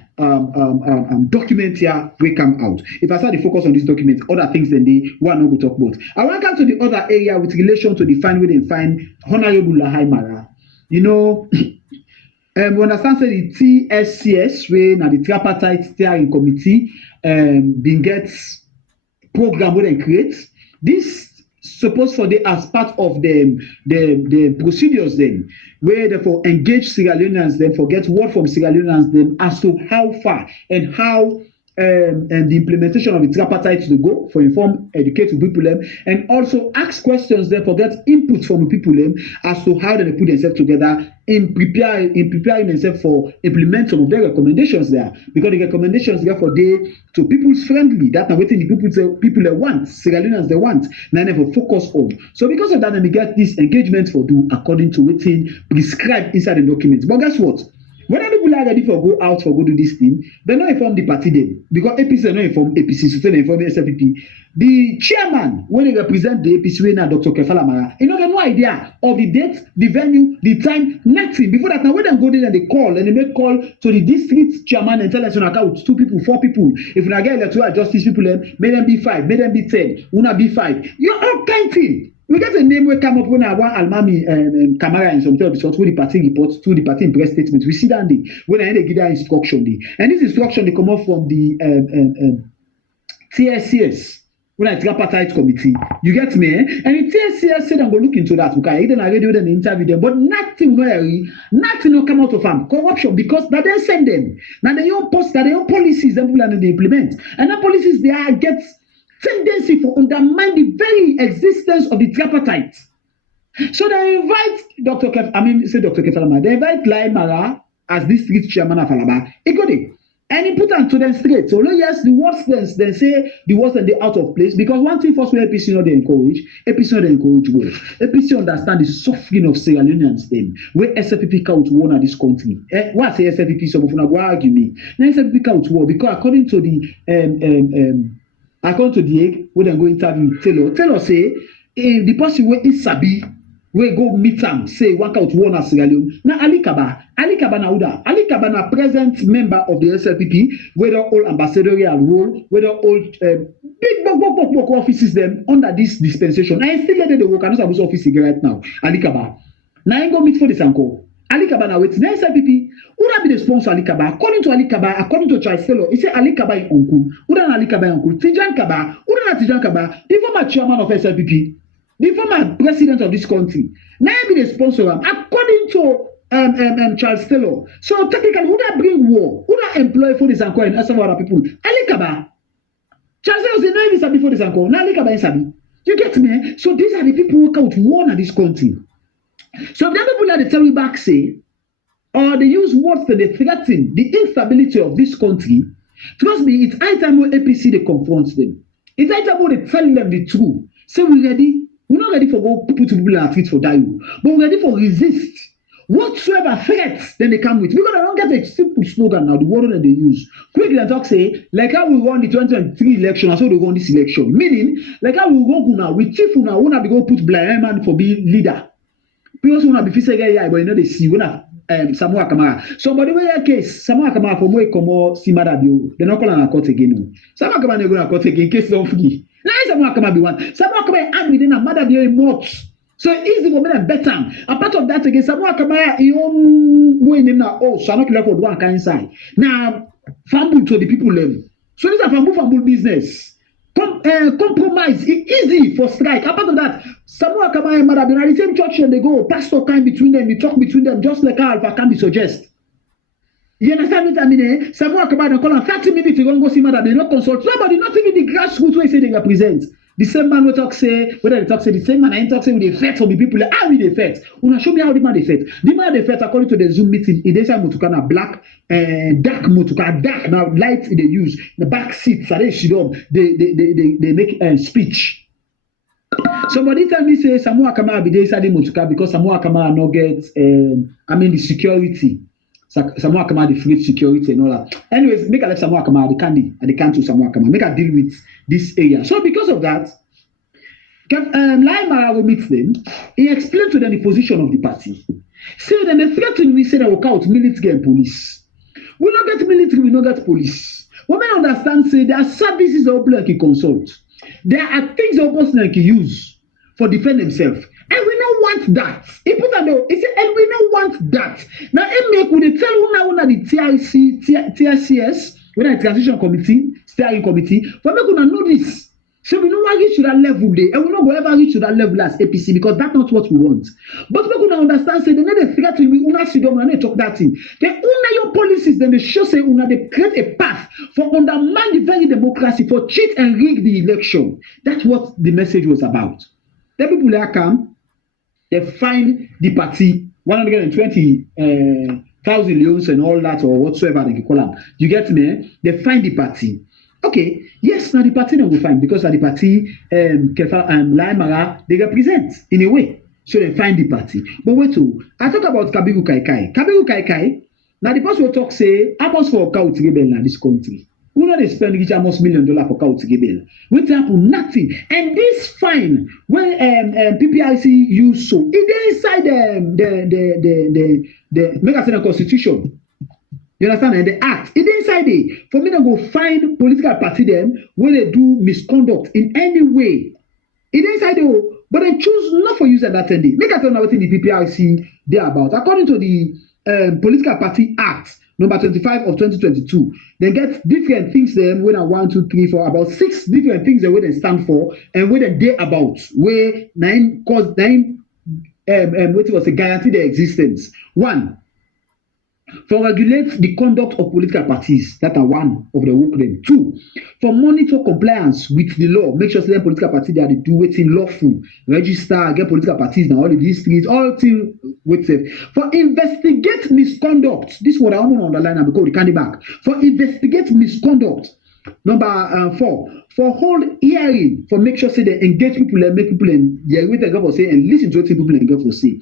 document here will come out. If I start to focus on this document, other things then they one not go talk about. I want to come to the other area with relation to the fine where they find Honorable Lahai Marah. You know, we understand say the TSCS where now the tripartite steering committee been gets program where they create this. Supposed for the as part of the procedures then where therefore engage Sierra Leoneans then forget word from Sierra Leoneans then as to how far and how and the implementation of the tripartite to go for inform educate to people and also ask questions then for get input from the people as to how they put themselves together in preparing themselves for implement some of their recommendations there because the recommendations there for they to people's friendly that now waiting the people they want Sierra Leoneans they want now never focus on so because of that then we get this engagement for do according to waiting prescribed inside the documents but guess what. When people are ready for go out for go do this thing, they don't inform the party them because APC they don't inform APC, so they inform SFP. The chairman when they represent the APC when Dr. Kefala Mara, you know they no idea of the date, the venue, the time, nothing. Before that, now when they go there and they call and they make call to the district chairman and tell us on account 2 people, 4 people. If you not get electoral justice people, may them be 5, may them be 10, una be 5. You're all kind of thing. We get a name will come up when I want Almami Camara and some episodes where the party reports to the party in press statement. We see that day when I give that instruction day. And this instruction they come up from the TSCS. when I tripartite committee. You get me? And it says said I'm going to look into that. Okay, then I radio them interview them, but nothing will come out of them. Corruption because that they send them. Now they own post that they own policies them and they implement. And the policies they are get tendency for undermine the very existence of the tripartite. So they invite Dr. Kefalama, they invite Lahai Marah as district chairman of Alaba. He go there. And he put them to them straight. So yes, the worst things they say the worst and they out of place because one thing first where APC not they encourage, APC not they encourage well. APC understand the suffering of Sierra Leoneans them where SFPP count war in this country. What say SFPP so before go argue me. Now SFPP count war because according to the egg, when they go interview Taylor say the person where is Sabi we go meet am say work out one as Sierra Leone. Now Ali Kaba na Uda. Ali Kaba na present member of the SLPP, whether all ambassadorial role, whether all big offices them under this dispensation. I still let the work and not office right now. Ali Kaba. Now I go meet for the Sanko. Ali Kaba na wait. Now SLPP. Uda be the sponsor Ali Kaba. According to Ali Kaba, according to Charles Fellow, he say Ali Kaba is uncle. Uda na Ali Kaba uncle. Tijan Kaba. Uda na Tijan Kaba. The former chairman of SLPP. The former president of this country. Now be the sponsor according to Charles Taylor. So technically, who that bring war? Who that employ for the Zanko and some other people? Ali Kaba. Charles Taylor say no even sabi for the Zanko. Now Ali Kaba is sabi. You get me? So these are the people who count war in this country. So the people that they tell me back say, or they use words that they threaten the instability of this country. Trust me, it's high time when APC they confront them. It's high time when they tell them the truth. Say we ready. We're not ready for go put people on tweet for die, but we're ready for resist whatsoever threats then they come with. Because I don't get a simple slogan now, the word that they use. Quickly and talk say, like how we won the 2023 election, and so they won this election. Meaning, like how we won now, we chief now, we want to go put blind man for being leader. Because we want to be physical, yeah, but you know they see, we want Samura Kamara. Somebody where your case, Samura Kamara for more como Simada Bio, they're not calling a court again. Samura Kamara they're going to court again in case of free. Now Samura Kamara be one. Samura Kamara and within a mother Bio months. So easy for me to better. Apart of that again, Samura Kamara he own going in now. Oh, so I'm not left for one kind side. Now fumble to the people level. So this is a fumble business. Compromise easy for strike. Apart of that, Samura Kamara and Mother Be the same church and they go. Pastor can between them, you talk between them, just like how Alpha can be suggest. You understand what I mean? Samura Kamara call on 30 minutes to go see Mother Be not consult. Nobody, not even the grassroots way say they represent. The same man will talk say, whether they talk say the same man I talk say with the effect of the people, how will the effect? Una show me how the man effect. The man the effect according to the Zoom meeting, it is Mutukana black and dark Mutuka dark now light they use the back seats are they make a speech. Somebody tell me say Samura Kamara be there inside Mutuka because Samura Kamara no get the security. Samura Kamara the fleet security and all that. Anyways, make a left Samura Kamara the can't to Samura Kamara. Make a deal with this area. So because of that, Lahai Marah will meet them. He explained to them the position of the party. So then they threatened me say that we'll count military and police. We not get military, we not get police. What I understand say there are services that people like consult. There are things that people like use for defend themselves. And we don't want that. He put that there. He said, and we don't want that. Now, it make when they tell una the TRCS, when I transition committee, steering committee, but make una know this. So we don't want to reach to that level there, and we don't go ever reach to that level as APC because that's not what we want. But make una understand, say they need to figure to we una sit down and talk that thing. Then una your policies, then they show say una they create a path for undermine the very democracy, for cheat and rig the election. That's what the message was about. The people there come. They find the party 120,000 leons and all that or whatsoever they call them. You get me? They find the party. Okay, yes, now the party they will find because the party Lahai Marah they represent in a way. So they find the party. But wait, I talk about Kabiru Kaikai. Kabiru Kaikai, now the person will talk say, how much for a cow to rebel in this country? We know they spend which almost $1 million for cow to rebel. What happen? Nothing. And this fine when PPRC use so it is inside the Mega Senate Constitution. You understand? And the act it is inside it. For me to go find political party them when they do misconduct in any way. It is inside it, but they choose not for use at that day. Make I tell you what the PPRC they about. According to the Political Party Act number 25 of 2022. They get different things then when I 1, 2, 3, 4, about 6 different things that where they stand for and where they about, where 9 cause 9 what was a guarantee their existence. One, for regulate the conduct of political parties. That are one of the work them. Two, for monitor compliance with the law. Make sure that political party they are do wetin lawful. Register, get political parties now all the districts, all things with it. For investigate misconduct. This one I want to underline and because we can't back. For investigate misconduct. Number 4, for hold hearing, for make sure say they engage people and make people and yeah, with the government say and listen to what people and government say.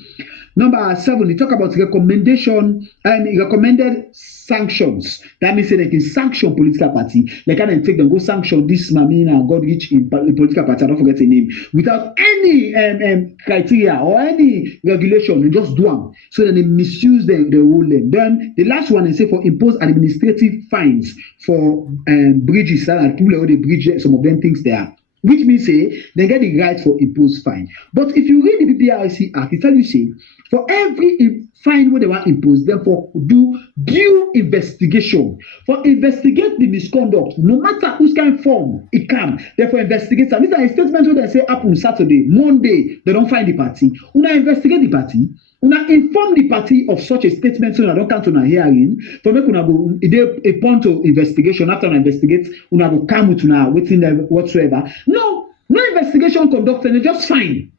Number 7, we talk about recommendation and recommended sanctions. That means say they can sanction political party. They can take them go sanction this Mamina God rich in political party. I don't forget the name without any criteria or any regulation. They just do them so that they misuse the rule. Then the last one is say for impose administrative fines for bridges. That people already bridge some of them things there. Which means say they get the right for imposed fine. But if you read the PPRC Act, it tell you say for every fine where they want impose, therefore do due investigation. For investigate the misconduct, no matter whose kind of form it can, therefore investigate. These are a statement where they say happen Saturday, Monday, they don't find the party. Una investigate the party. Una inform the party of such a statement so una don't come to una hearing. For make una go a point of investigation after una investigate, una go come with una waiting whatsoever. No investigation conducted, they just fine.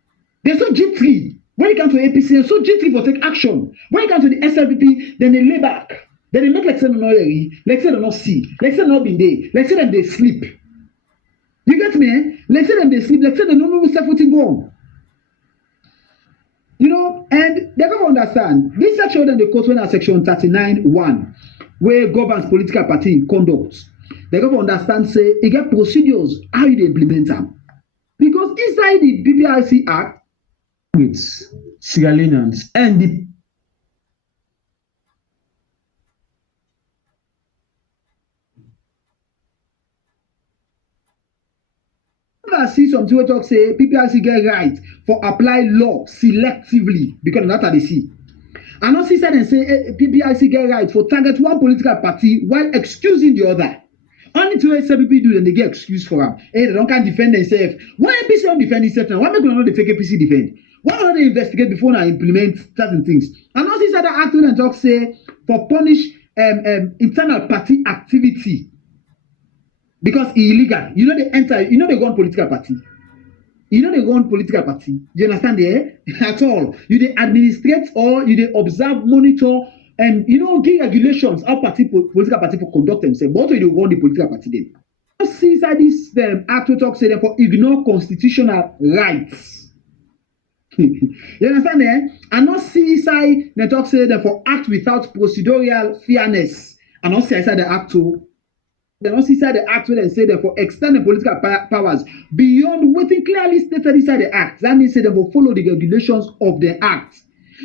They're so G3. When it comes to APC, they're so G3 for take action. When it comes to the SLPP, then they lay back. Then they make like say they not hear, like say they not see, like say they not been there, like say them they sleep. You get me? Eh? Like say them they sleep, like say they don't know what's everything go on. You know, and they don't understand. This section in the code when section 39(1), where governs political party conduct. They don't understand, say, it get procedures, how you implement them. Because inside the PPRC Act, with Sierra Leoneans and the I see something we talk say PPRC get right for apply law selectively because that's how they see. And also said and say PPRC get right for target one political party while excusing the other. Only two SLPP do then they get excuse for them. Hey, they don't can defend themselves. Why APC don't defend itself now? Why make not the fake APC defend? Why don't they investigate before they implement certain things? And also said that act and talk say for punish internal party activity. Because it's illegal. You know they enter, you know they go on political party. You know they go on political party. You understand there? At all. You they administrate or you they observe, monitor, and you know give regulations how political party for conduct themselves. But also you go on the political party then. See inside this act to talk say them for ignore constitutional rights. You understand there? And not see inside the talk say them for act without procedural fairness. And not see inside the act to they don't see inside the act where they say that for extending political powers beyond what clearly stated inside the act. That means they will follow the regulations of the act.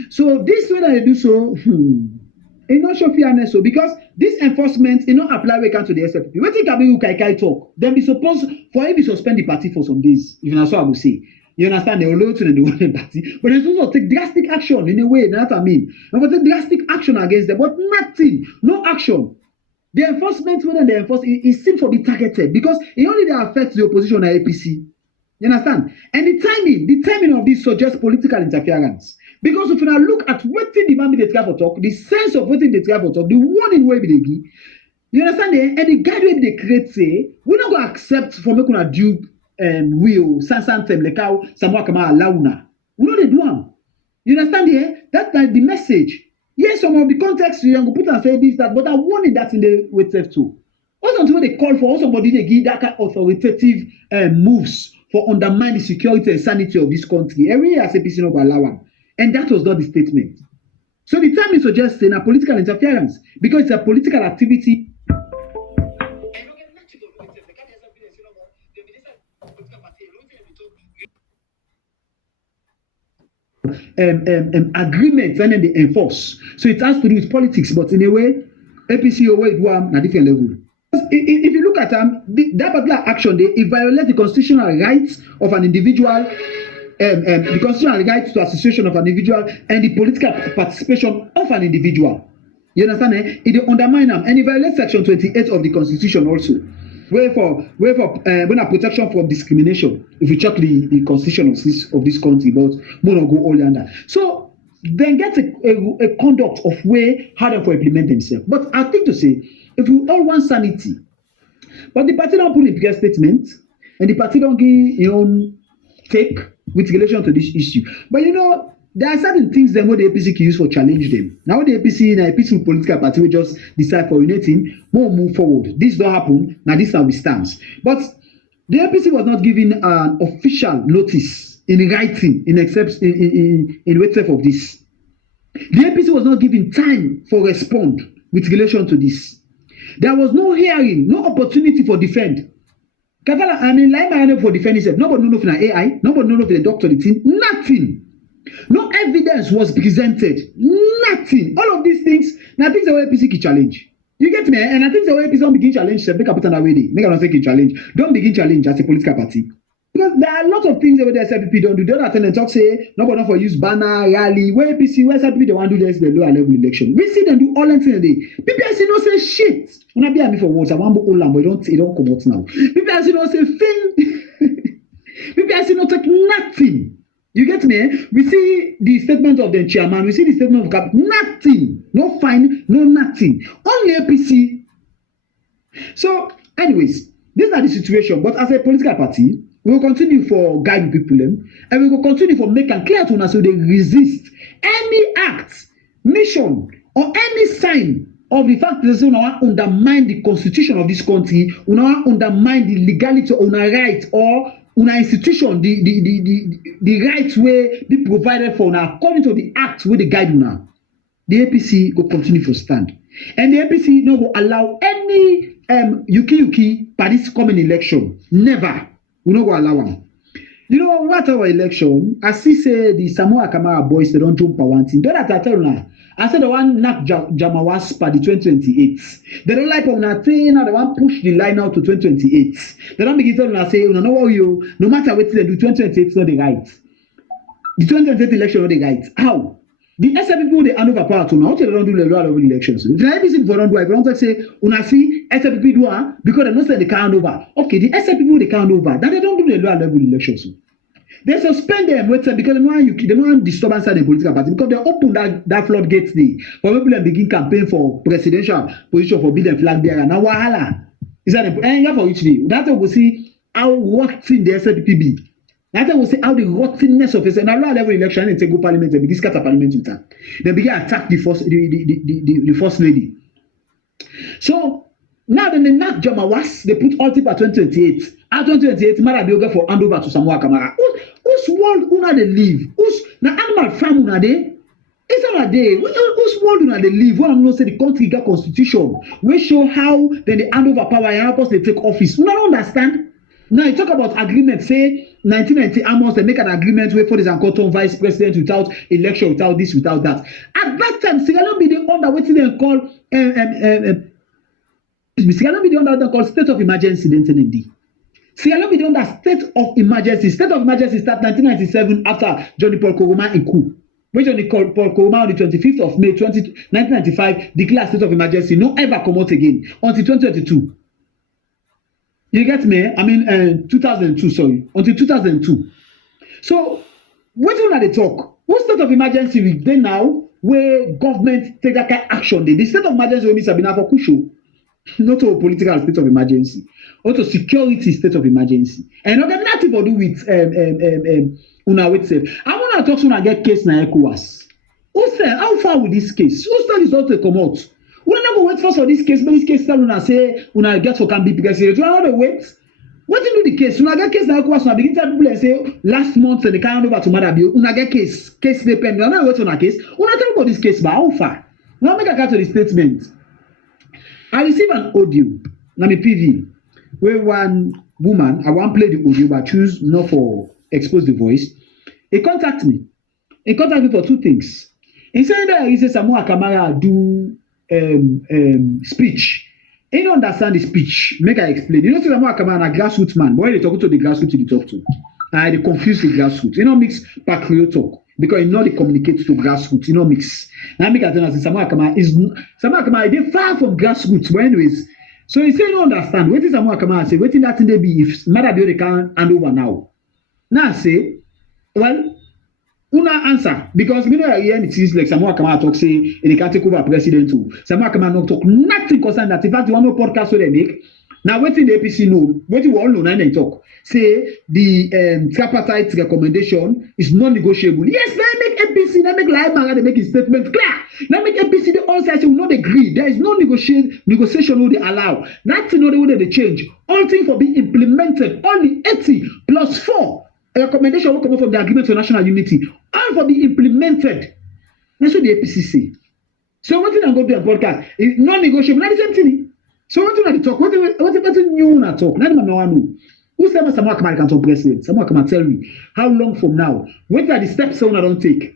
So this way that they do so, it's not sure fairness. So because this enforcement it not apply when it comes to the SFP. What think Abiyu Kaikai talk? Then be supposed for him to suspend the party for some days. If that's what I would say. You understand? They will load to the one party, but they also take drastic action in a way. That's what I mean. They will take drastic action against them, but nothing, no action. The enforcement when they enforce it seems to be targeted because it only affects the opposition and APC. You understand? And the timing of this suggests political interference. Because if you now look at what the man they try for talk, the sense of what they try for talk, the warning way they give, you understand? And the guideline they create say, we're not going to accept for making a due will, Sansantem, like how Samura Kama Launa. We know they do them. You understand? That's like the message. Yes, some of the context you can put and say this, that, but I warning that in the WhatsApp too. Also, until they call for somebody they give that kind of authoritative moves for undermine the security and sanity of this country. Every year, APC no go allow am, and that was not the statement. So the time is suggesting a political interference because it's a political activity. Agreements and then they enforce. So it has to do with politics, but in a way, APC always do at a different level. If you look at that particular action, it violates the constitutional rights of an individual, the constitutional rights to association of an individual, and the political participation of an individual. You understand? It dey undermine am, and e violate section 28 of the constitution also. Where for when a protection from discrimination. If you check the constitution of this country, but more not go all under. So then get a conduct of way how them for implement themselves. But I think to say, if you all want sanity, but the party don't put in clear statement, and the party don't give your own take with relation to this issue. But there are certain things that the APC can use for challenge them. Now the APC na a peaceful political party will just decide for uniting, more move forward. This don't happen. Now this now we stands. But the APC was not given an official notice in writing in whatsapp of this. The APC was not given time for respond with relation to this. There was no hearing, no opportunity for defend. Lahai Marah for defend himself. Nobody know if na AI, nobody know if the doctor, the team, nothing. No evidence was presented. Nothing. All of these things, now things the way APC can challenge. You get me? And I think the way APC don't begin challenge, make a put on that way. Make a not say challenge. Don't begin challenge as a political party. Because there are a lot of things that the SLPP don't do. They don't attend and talk, say, nobody for use banner, rally. Where APC, where SLPP, they want to do this, the lower level election. We see them do all things a day. PPRC don't say shit. When I be at me for words, I want to hold them, but it don't come out now. PPRC don't say thing. PPRC don't take nothing. You get me? We see the statement of the chairman, we see the statement of cap, nothing, no fine, no nothing, only APC. So, anyways, these are the situation. But as a political party, we will continue for guide people, and we will continue for make and clear to us so they resist any act, mission, or any sign of the fact that they want to undermine the constitution of this country, want to undermine the legality of our right or una institution, the right way be provided for now according to the act where they guide una. The APC go continue for stand, and the APC no go allow any yuki by this coming election. Never, we no go allow them. What our election? I see say the Samura boys they don't jump for one thing. Don't that I tell now. I said the one knock Jamawas per the 2028. They don't like on a thing, now they want push the line out to 2028. They don't begin to say, no what you, no matter what they do, 2028 is not the right. The 2028 election not the right. How? The SL people they hand over power to now. They don't do the law of elections. The IBC people don't do it. If you don't say, una see SL people do because they don't say they can't hand over. Okay, the SL people they can't hand over. That they don't do the law level elections. They suspend them because they don't want disturbance in the political party because they open that floodgate day for people to begin campaign for presidential position for being flag bearer. Now wahala is that the for each day. That's why we see how rotten the SLPP be. That's why we see how the rottenness of it. Now lower level election and take go parliament and begin scatter parliament with that. They begin attack the first lady. So now then they knock Jamawas, they put all tip at 2028. At 2028, Marah be okay for handover to Samura. Whose world una they live? Whose na animal farm una dey? It's not a day. Whose world una they live? When I'm not say the country got constitution, we show how then they hand over power and how they take office. Una don't understand. Now you talk about agreement. Say 1990 almost they make an agreement where for this and cotton vice president without election, without this, without that. At that time, Sierra Leone be the under what they call Sierra Leone be the under they call state of emergency. Sierra Leone be under state of emergency. State of emergency start 1997 after Johnny Paul Koroma in coup. When Johnny Paul Koroma on the 25th of May 1995 declared state of emergency, no ever come out again until 2022. You get me? I mean, 2002, sorry. Until 2002. So, what do they talk? What state of emergency we dey now where government take that kind of action? The state of emergency will be Sabina for Kusho. Not a political state of emergency, also security state of emergency. And okay, nothing to do with una wait safe. I want to talk to una get case na ECOWAS. Who say how far with this case? Who study is not to come out? We don't go wait first for this case, but this case tell una say una get for can be president. You don't wait. What do the case? Una get case na ECOWAS, una begin tell people and say last month they can't hand over to Madabio. Una get case dey pending. Una wait on a case. Una tell about this case, but how far? Now make a cut to the statement. I receive an audio, na me PV, where one woman, I want play the audio, but choose not for expose the voice. He contact me. He contact me for two things. He said that he said Samura Kamara do speech. He don't understand the speech. Make I explain. You know, Samura Kamara a grassroots man, but when they talk to the grassroots, they talk to. They confuse the grassroots. You know, mix patriot talk. because you know they communicate to grassroots, you know mix. Now make I tell you, Samura Kamara they far from grassroots. But anyways, so he say you don't understand. What is Samura Kamara say? What in that thing they be if Madabio they can hand over now? Now I say, well, una answer because me know hear it is like Samura Kamara talk say they can take over president too. Samura Kamara not talk nothing concern that. In fact, one more podcast where they make. Now, what in the APC know, what you all know, now they talk. Say the tripartite recommendation is non-negotiable. Yes, they make APC, they make Lahai Marah, they make his statement clear. They make APC, the all sides will not agree. There is no negotiation will they allow. That's not the way they change. All things for being implemented, only 80 plus 4 recommendation will come from the agreement for national unity. All for be implemented. That's what the APC say. So what thing I go to a podcast is non-negotiable. Not the same thing. So what do you talk? What new na talk? Nani mama wanu? Who say Samura Kamara can talk president? Samura Kamara tell me how long from now? What are the steps I don't take?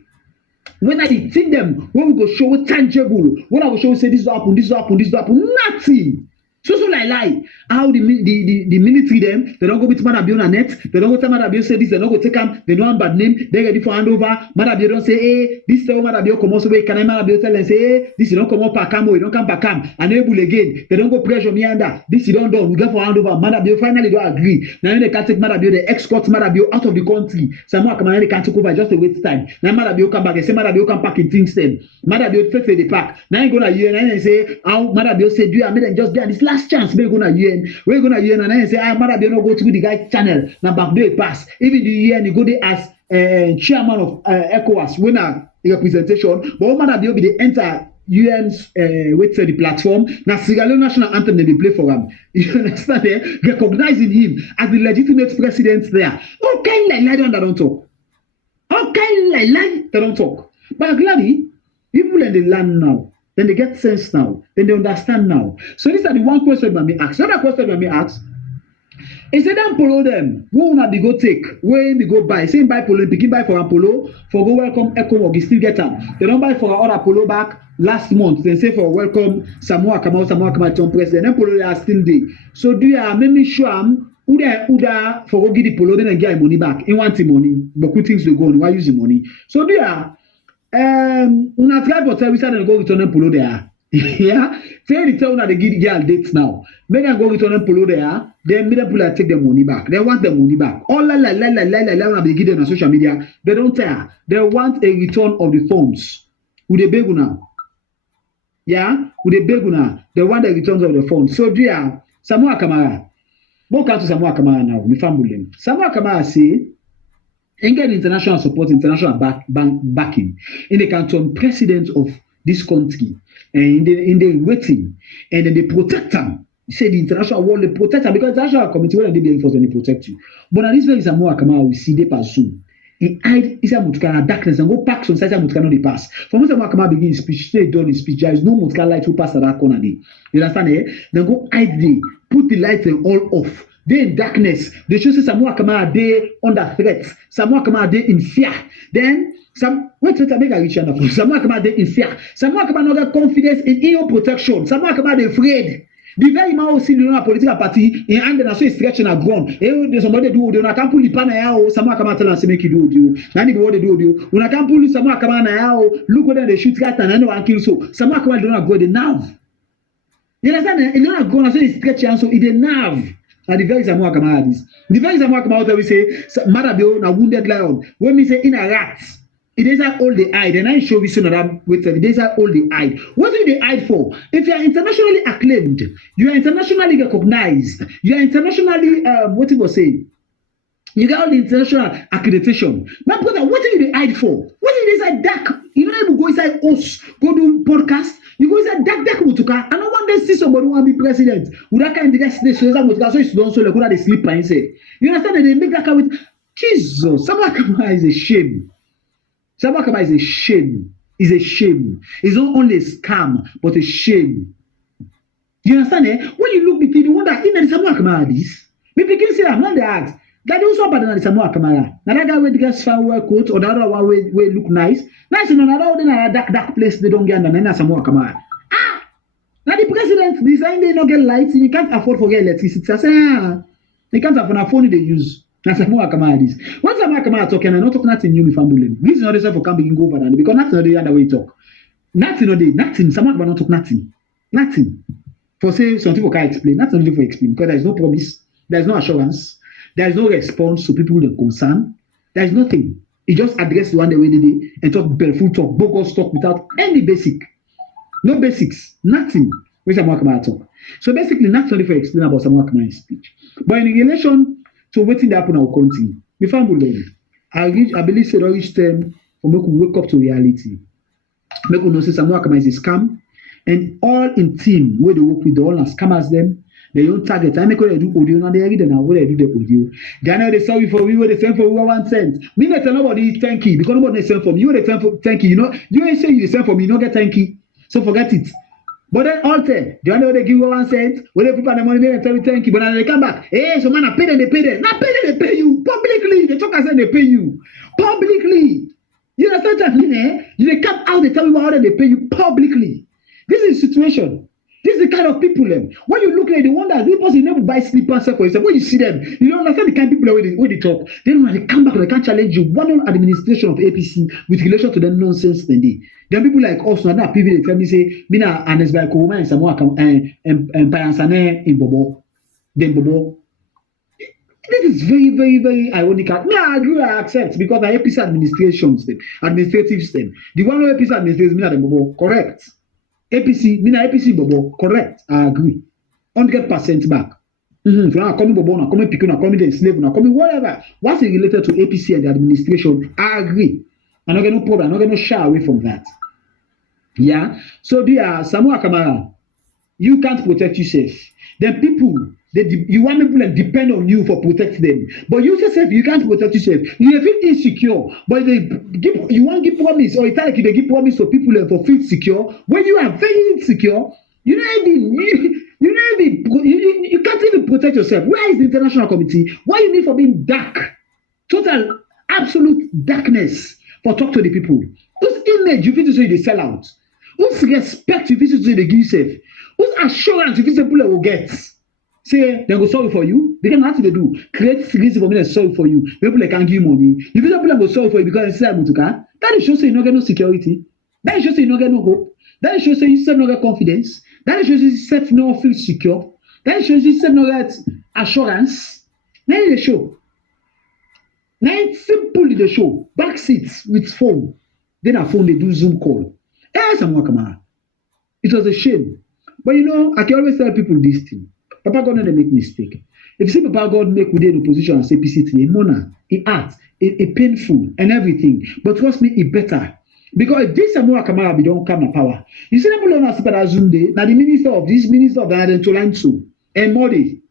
When I think them, when we go show tangible, when I will show say this will happen, this will happen, this will happen, nothing. So lie. How the military them, they don't go with Madabio on net, they don't go tell Madabio say this, they don't go take him, they don't have bad name, they ready for handover. Madabio don't say, hey, this tell Madabio come also way, can I Madabio tell and say, hey, this you don't come up Pakam, you don't come Pakam, and able again, they don't go pressure me under, this you don't do, we go for handover. Madabio finally don't agree. Now they can't take Madabio, they escort Madabio out of the country. Samura Kamara they can't take over just a wait time. Now Madabio come back, they say Madabio come back in Kingston. Madabio take the pack. Now you gonna hear and say, how Madabio said, you are made and just there this last chance we're gonna hear and then say Madabio no go through the guy channel now back there pass even the year and you go there as chairman of ECOWAS when a representation but Madabio be the enter UN's the platform now Sierra Leone national anthem they play for him you understand recognizing him as the legitimate president there okay like that don't talk okay like they don't talk but gladly people in the land now. Then they get sense now. Then they understand now. So these are the one question that me ask. The other question that me ask is they don't follow them. Who wanna be go take? Where we go buy? Say buy polo, begin buy for a polo. For go welcome Echo you still get them. They don't buy for other polo back last month. They say for welcome Samura Kamara John President. Then polo they are still there. So do you make me sure Uda for go give the polo then I get money back. In want the money, but good things will go on. Why use the money? So do you una try but we start go return polo there. Yeah, say the town that they give girl dates now. Make them go return polo there. Then middle people take the money back. They want the money back. All la they give them on social media. They don't care. They want a return of the funds. Who they beg now? Yeah, who they beg now? They want the returns of the funds. So dear Samura Kamara, go to Samura Kamara now. Me family. Samura Kamara say. And get international support, international backing, and they can turn president of this country, and in the waiting, and then they protect them. You say the international world they protect them because the international community when they be enforced and they protect you. But now this very Samura Kamara we see they pass soon. He hide inside Mutkana darkness and go pack some side Mutkana they pass. For most Samura Kamara begin his speech, say done his speech. There is no Mutkana light who pass at that corner there. You understand? Then go hide there, put the lights all off. They in darkness. They should say Samura Kamara they under threat. Samura Kamara they in fear. Then wait I make a reach enough. Samura Kamara they in fear. Samura Kamara no get confidence in your protection. Samura Kamara they afraid. The very man who see the political party in hand and so stretching a ground. There's somebody do you can't pull the panel out. Samura Kamara tell us to make you do you. Nani be what they do you. When I can't pull Samura Kamara out, look what they shoot right and anyone kill so. Samura Kamara do not go the nerve. You understand? It don't go and so stretch and so it the nerve. And the very Samura Kamara this. The very Samura Kamara we say Madabio na wounded lion. When we say in a rat, it is all they hide. And I show you soon that with it is all they hide. What do they hide for? If you are internationally acclaimed, you are internationally recognized, you are internationally what you was saying. You get all the international accreditation. My brother, what do they hide for? What is inside dark? You know, you go inside us, go do podcast. You go inside dark mutuka. And no one day see somebody want to be president. With that kind of mutuka, so it's done so like they sleep and say. You understand that they make that kind with Jesus. Samura Kamara is a shame. Samura Kamara is a shame. It's a shame. It's not only a scam, but a shame. You understand? When you look between the one that in the Samura Kamara this, we begin say I'm not the ask. That also better than the Samura Kamara. Now that guy with the gas wear coat or the other one will look nice. Nice in another dark place they don't get under then Samura Kamara. Now the president design they not get lights, and you can't afford for get electricity. I say, you can't afford a phone they use. Na Samura Kamara this. When Samura Kamara talk, and I not talk nothing new, me family. Reason not for can begin go over that because nothing not the other way talk. Nothing no dey, nothing. Samura Kamara not talk nothing. Nothing. For say some people can't explain. Not only for explain because there is no promise, there is no assurance, there is no response to people with concern. There is nothing. He just address the one the way they did and talk barefoot talk, bogus talk without any basic, no basics, nothing. Which Samura Kamara talk. So basically, not only for explain about Samura Kamara's speech, but in relation to wetin dey happen in our country, we find Lord, I believe say don reach time for make we wake up to reality. Make we know say Samura Kamara is a scam and all in team wey dey work with the all na scammers dem. They don't target. I make when they do audio, now they read it now. When they do the audio, they know they sell you for we, what they send for we 1 cent. Me not tell nobody thank you because nobody send for me. You they send for thank you. You know, you ain't say you send for me, you don't get thank you. So forget it. But then alter, the only way they give you 1 cent, when they put on the money, they tell you thank you. But then they come back, hey, so man, I pay them, they pay them. Not pay them, they pay you publicly. They talk as if they pay you publicly. You understand what I mean? Eh? You they come out, they tell you how they pay you publicly. This is the situation. This is the kind of people them. When you look at the one that this person never buy slippers for yourself. When you see them, you don't understand the kind of people when they talk. Then when they come back, they can't challenge you. One on administration of APC with relation to the nonsense then they. There are people like us now that people they tell me say, Mina Anes by Koma and Samoa and Payansane in Bobo. Then Bobo. This is very, very, very ironical. Me, I agree, I accept because the APC administrations, them, administrative them. The one who APC administrates, me, the Bobo, correct. APC, me na APC Bobo, correct. I agree. 100% back. If you call me Bobo, na call me Pikin, na call me the slave, na call me whatever. What's related to APC and the administration, I agree. I'm not going to problem, I'm not going to shy away from that. Yeah. So there, Samura Kamara, you can't protect yourself. Then people, you want people to depend on you for protect them. But you yourself, you can't protect yourself. You feel insecure, but you want to give promise, or it's like they give promise to people for feel secure. When you are very insecure, you you can't even protect yourself. Where is the international committee? Why you need for being dark? Total, absolute darkness for talk to the people. Whose image you feel to say they sell out? Whose respect you feel to say they give yourself? Whose assurance you feel say people will get? Say they go sorry for you. They can nothing they do. Create reason for me to sorry for you. People like can't give you money. You feel people go sorry for you because they say Mutuka. That is show say you don't get no security. That is show say you don't get no hope. That is show say you self no get confidence. That is show say you self no feel secure. That is show say you self no get assurance. Now the show. Now it's simple the show. Back seats with phone. Then a phone they do Zoom call. Eh, Samura Kamara. It was a shame. But you know, I can always tell people this thing. Papa God never make mistake. If you see Papa God make within opposition as APC today, Mona, it hurt, it painful and everything. But trust me, it better. Because if this Samura Kamara be don't come to power, you see people don't ask about Zunde, now the minister of the Tolanso and Modi,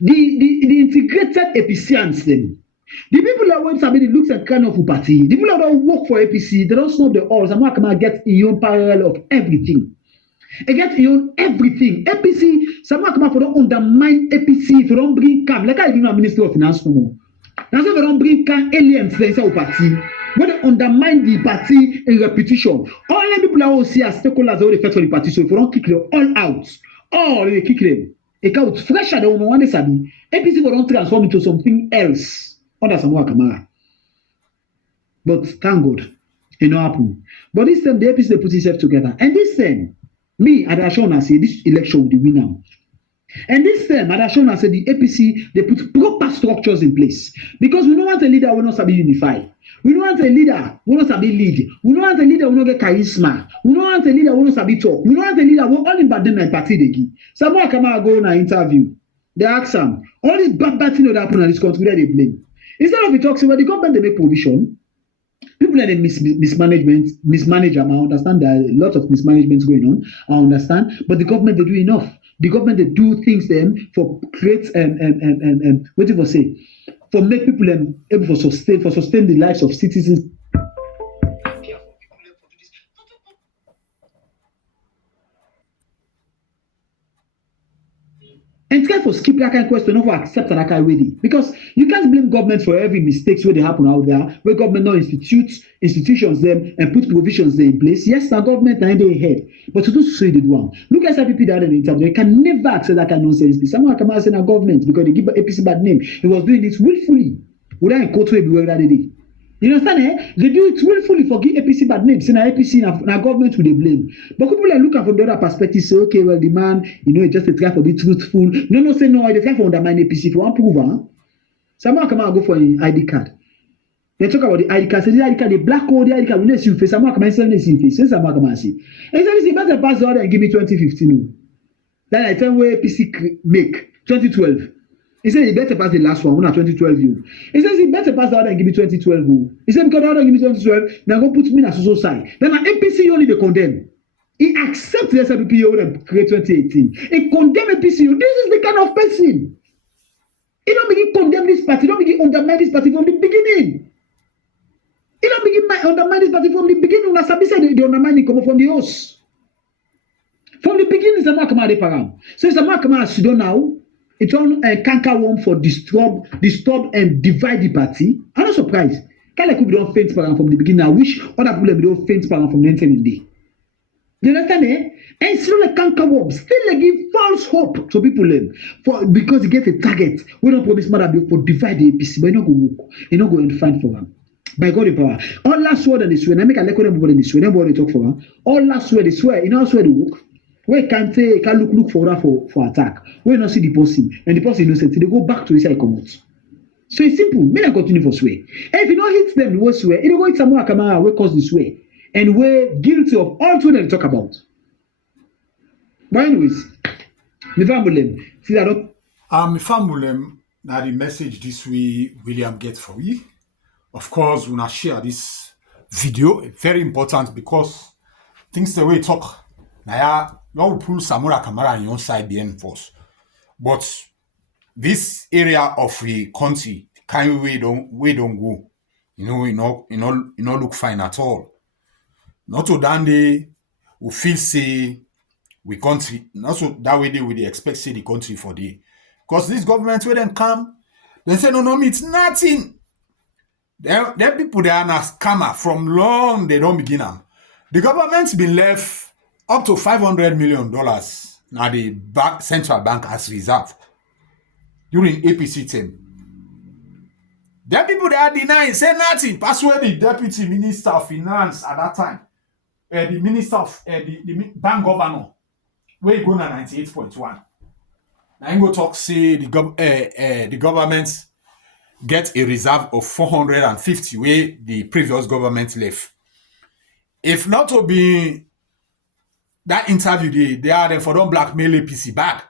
the integrated APCians them. The people that want somebody looks at kind of party, the people that don't work for APC, they don't snub the all. Samura Kamara get your own parallel of everything. It get you everything. APC, Samura Kamara for don't undermine APC, if you don't bring calm. Like I even know Minister of Finance no more. Now if you don't bring calm aliens to the party, when they undermine the party in repetition, all the people that will see as stakeholders all the effect for the party. So if you don't kick them all out, all they kick them. It out fresher than one day sabi. APC will don't transform into something else under Samura Kamara. But thank God, it no happen. But this time the APC they put itself together, and this time. Me, I shown I say this election will be win now. And this time, I shown I say the APC they put proper structures in place because we don't want a leader who not be unified. We don't want a leader who not be lead. We don't want a leader who not get charisma. We don't want a leader who not be talk. We don't want a leader who only bad them party they give. Samura Kamara go on an interview. They ask him all this bad thing that happen in this country that they blame. Instead of it talks about the government they make provision. People that mismanage them. I understand there are a lot of mismanagements going on. I understand, but the government they do enough. The government they do things them for create what do you say for make people able for sustain the lives of citizens. And they try to skip that kind of question, not for accept that kind of way. Because you can't blame government for every mistakes where they happen out there, where government not institutions them and put provisions there in place. Yes, the government are in ahead. But to do so they do one. Look at SIPP that in the interview. They can never accept that kind of nonsense. Someone come out saying a government because they give APC bad name. He was doing it willfully. Without a quote everywhere that day. You understand? They do it willfully for give APC bad name. Say na APC na government will they blame. But people are looking from the other perspective. Say, okay, well, the man, just a try for be truthful. No, say no. They try for undermine APC for one prover. Someone come out and go for an ID card. They talk about the ID card. Say the ID card, the black code, the ID card. When they see you face, someone come and say they see you face. Say someone come and say, and say better pass the order and give me 2015. That I tell where APC make 2012. He said, he better pass the last one, 2012. He says, he better pass the other and give me 2012. He said, because the other give me 2012, now go put me in a social side. Then an APC only they condemn. He accepts the SLPPO and create 2018. He condemn APC. This is the kind of person. He don't begin condemn this party. He don't begin undermine this party from the beginning. He don't begin undermine this party from the beginning. When Sabi said they undermine it come from the host. From the beginning, Samura come out the param. So Samura come out Sudan now. It on canker worm for disturb and divide the party. I'm not surprised. Kale could don't faint from the beginning. I wish other people don't faint from the end of the day. You understand? And still a canker worm, still they give false hope to people because they get a target. We don't promise mother for divide the APC, but you not go work. You not go and find for them. By God the power. All last word and they swear. I make a record of them swear. Nobody talk for them. All last word they swear. You know swear they work. We can look for that for attack. We not see the person, and the person innocent. They go back to the side come out. So it's simple. Men continue for swear. And if you don't hit them, we swear. You don't go hit Samura Kamara, we cause the swear, and we're guilty of all two that they talk about. But anyways, me family, see that don't. Me family, now the message this way William get for we. Of course, we wanna share this video. Very important because things the way talk. Now, we pull Samura Kamara on your side behind force. But this area of the country, kind we don't go. Look fine at all. Not so that day we feel say we country, not so that way they would expect say the country for the. Because this government where them come, they say no, it's nothing. Them people they are not scammer from long they don't begin them. The government's been left up to $500 million now the central bank has reserved during APC term. There people they are denying, say nothing. Persuade the deputy minister of finance at that time, the minister of the bank governor, where you go na 98.1. Now you go talk say the government get a reserve of 450 where the previous government left. If not to be that interview they are there for don't blackmail APC back.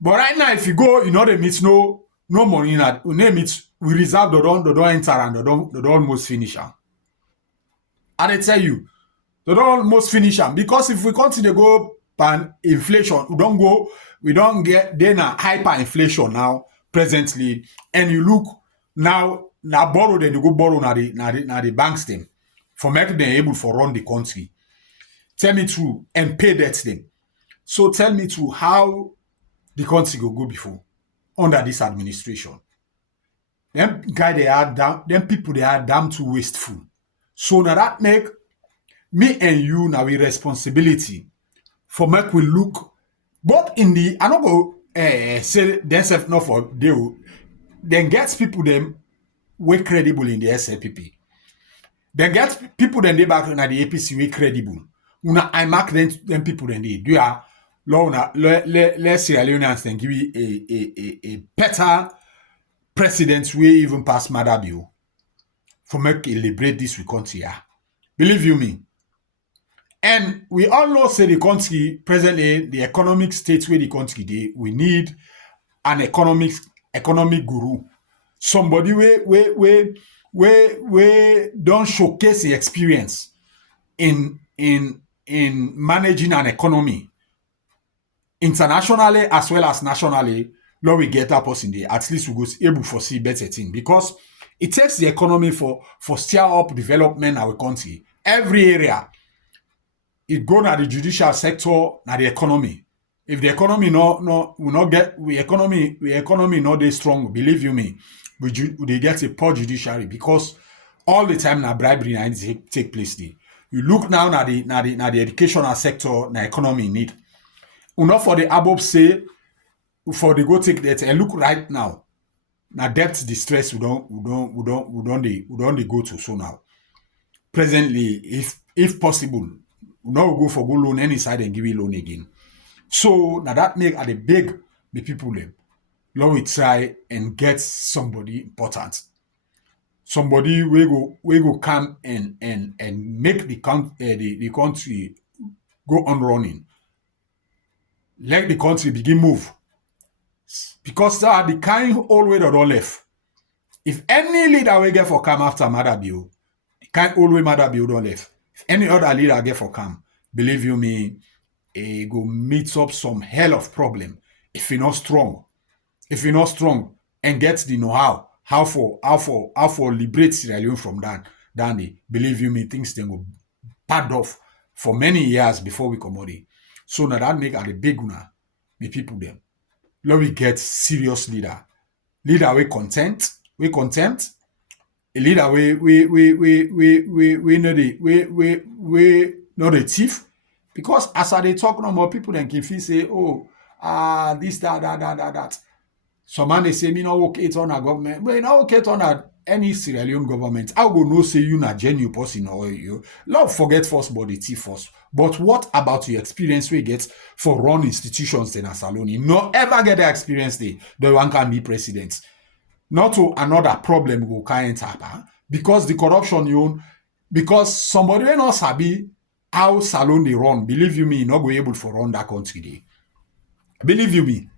But right now, if you go, they meet no money in that. We name it, we reserve the don't enter and the don't almost finish them. And I tell you, they don't almost finish them because if we continue to go pan inflation, we don't get then a hyperinflation now presently, and you look now borrow then you go borrow na the banks them for making them able for run the country. Tell me true and pay debt them. So tell me true how the country go before under this administration. Them people they are damn too wasteful. So now that make me and you now a responsibility for make we look both in the I don't go say themselves not for they then get people them way credible in the SLPP. Then get people then they back in the APC way credible. I mark them people then they do are let Sierra Leoneans then give you a better precedent way even past Madabio for make liberate this country. Believe you me. And we all know say the country presently the economic state where the country they we need an economic guru. Somebody we don't showcase the experience in managing an economy internationally as well as nationally. Lord we get that person there, at least we go able to see better thing because it takes the economy for steer up development in our country. Every area, it go na the judicial sector, na the economy. If the economy will not get we economy not dey strong, believe you me, we get a poor judiciary because all the time na bribery na take place there. You look now na the educational sector na economy need. Enough for the above say for the go take that and look right now na debt distress we don't dey go to so now. Presently, if possible, we no go for go loan any side and give you loan again. So now that make at the beg the people them. Let we try and get somebody important. Somebody we go come and make the country go on running. Let the country begin move. Because that the kind old way that don't left. If any leader we get for come after Madabio, the kind old way Madabio don't left. If any other leader get for come, believe you me, go meet up some hell of problem if you're not strong. If you're not strong and get the know-how, how for liberate Sierra Leone from that, then believe you me, things then go bad off for many years before we come out. So now that make at the big una, the people them. Let we get serious leader. Leader we content, a leader we not a thief. Because as I they talk no more people then can feel say, oh, this, that. Some man they say me no work it on a government, but you know work it on any Sierra Leone government. I go no say you na genuine person or you love forget first but the thief first. But what about your experience we get for run institutions in Salone? No ever get the experience the one can be president. Not to another problem go can't happen because the corruption you own, because somebody will not sabi how Salone they run. Believe you me, not go able to run that country day. Believe you me.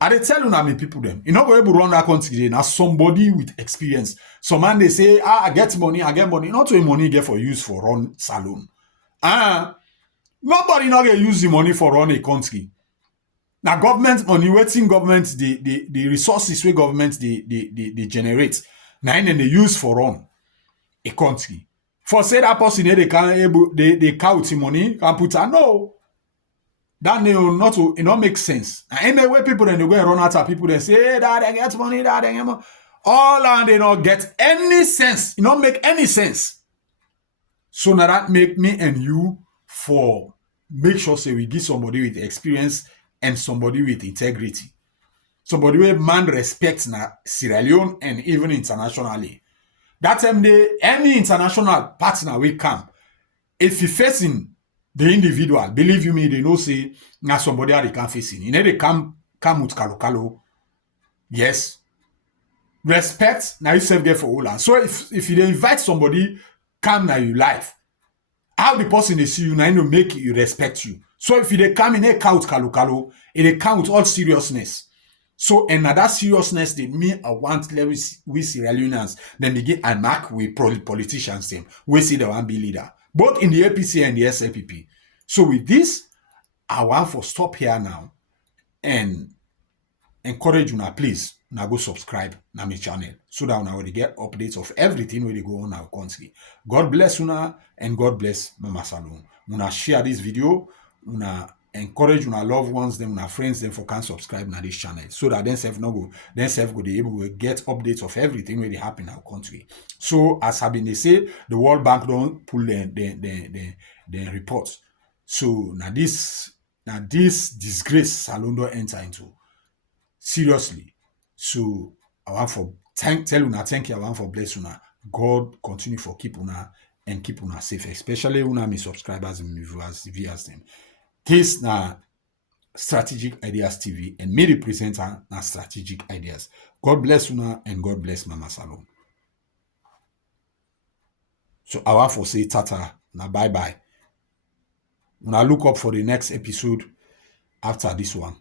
I dey tell you now, me people them. You not go able to run that country day. Now somebody with experience. Some man they say, I get money. Not to money get for use for run Salone. Nobody not get use the money for run a country. Now government money, waiting government, the resources where government they generate. Now then they use for run a country. For say that person they can able they count money can put no. That it not make sense. And any way people then they go and run out of people they say, hey, that they get money, that they get money. All and they not get any sense. It not make any sense. So now that make me and you for make sure say we give somebody with experience and somebody with integrity. Somebody where man respects na Sierra Leone and even internationally. That time any international partner will come. If you facing the individual, believe you me, they know say na somebody they can facing. You know they come with kalo. Yes. Respect now you self get for all. So if you invite somebody come now you life, how the person they see you now make you respect you. So if they come in a count kalo, they come with all seriousness. So another seriousness they me I want we Sierra Leoneans then begin and mark with politicians them. We see the one be leader. Both in the APC and the SLPP. So with this, I want for stop here now and encourage you now, please, now go subscribe na my channel so that now we get updates of everything where they go on our country. God bless una and God bless Mama Salone. Una share this video, una encourage una loved ones, them, una friends, them for can subscribe na this channel so that then self go be able to get updates of everything where they happen in our country. So as have been they say, the World Bank don't pull the reports. So now this disgrace Salone don't enter into. Seriously. So I want for tell una thank you. I want for bless una. God continue for keep una and keep una safe, especially una my subscribers and viewers them. This na Strategic Ideas TV and me representer na Strategic Ideas. God bless una and God bless Mama Salone. So I want for say tata na bye bye. Una look up for the next episode after this one.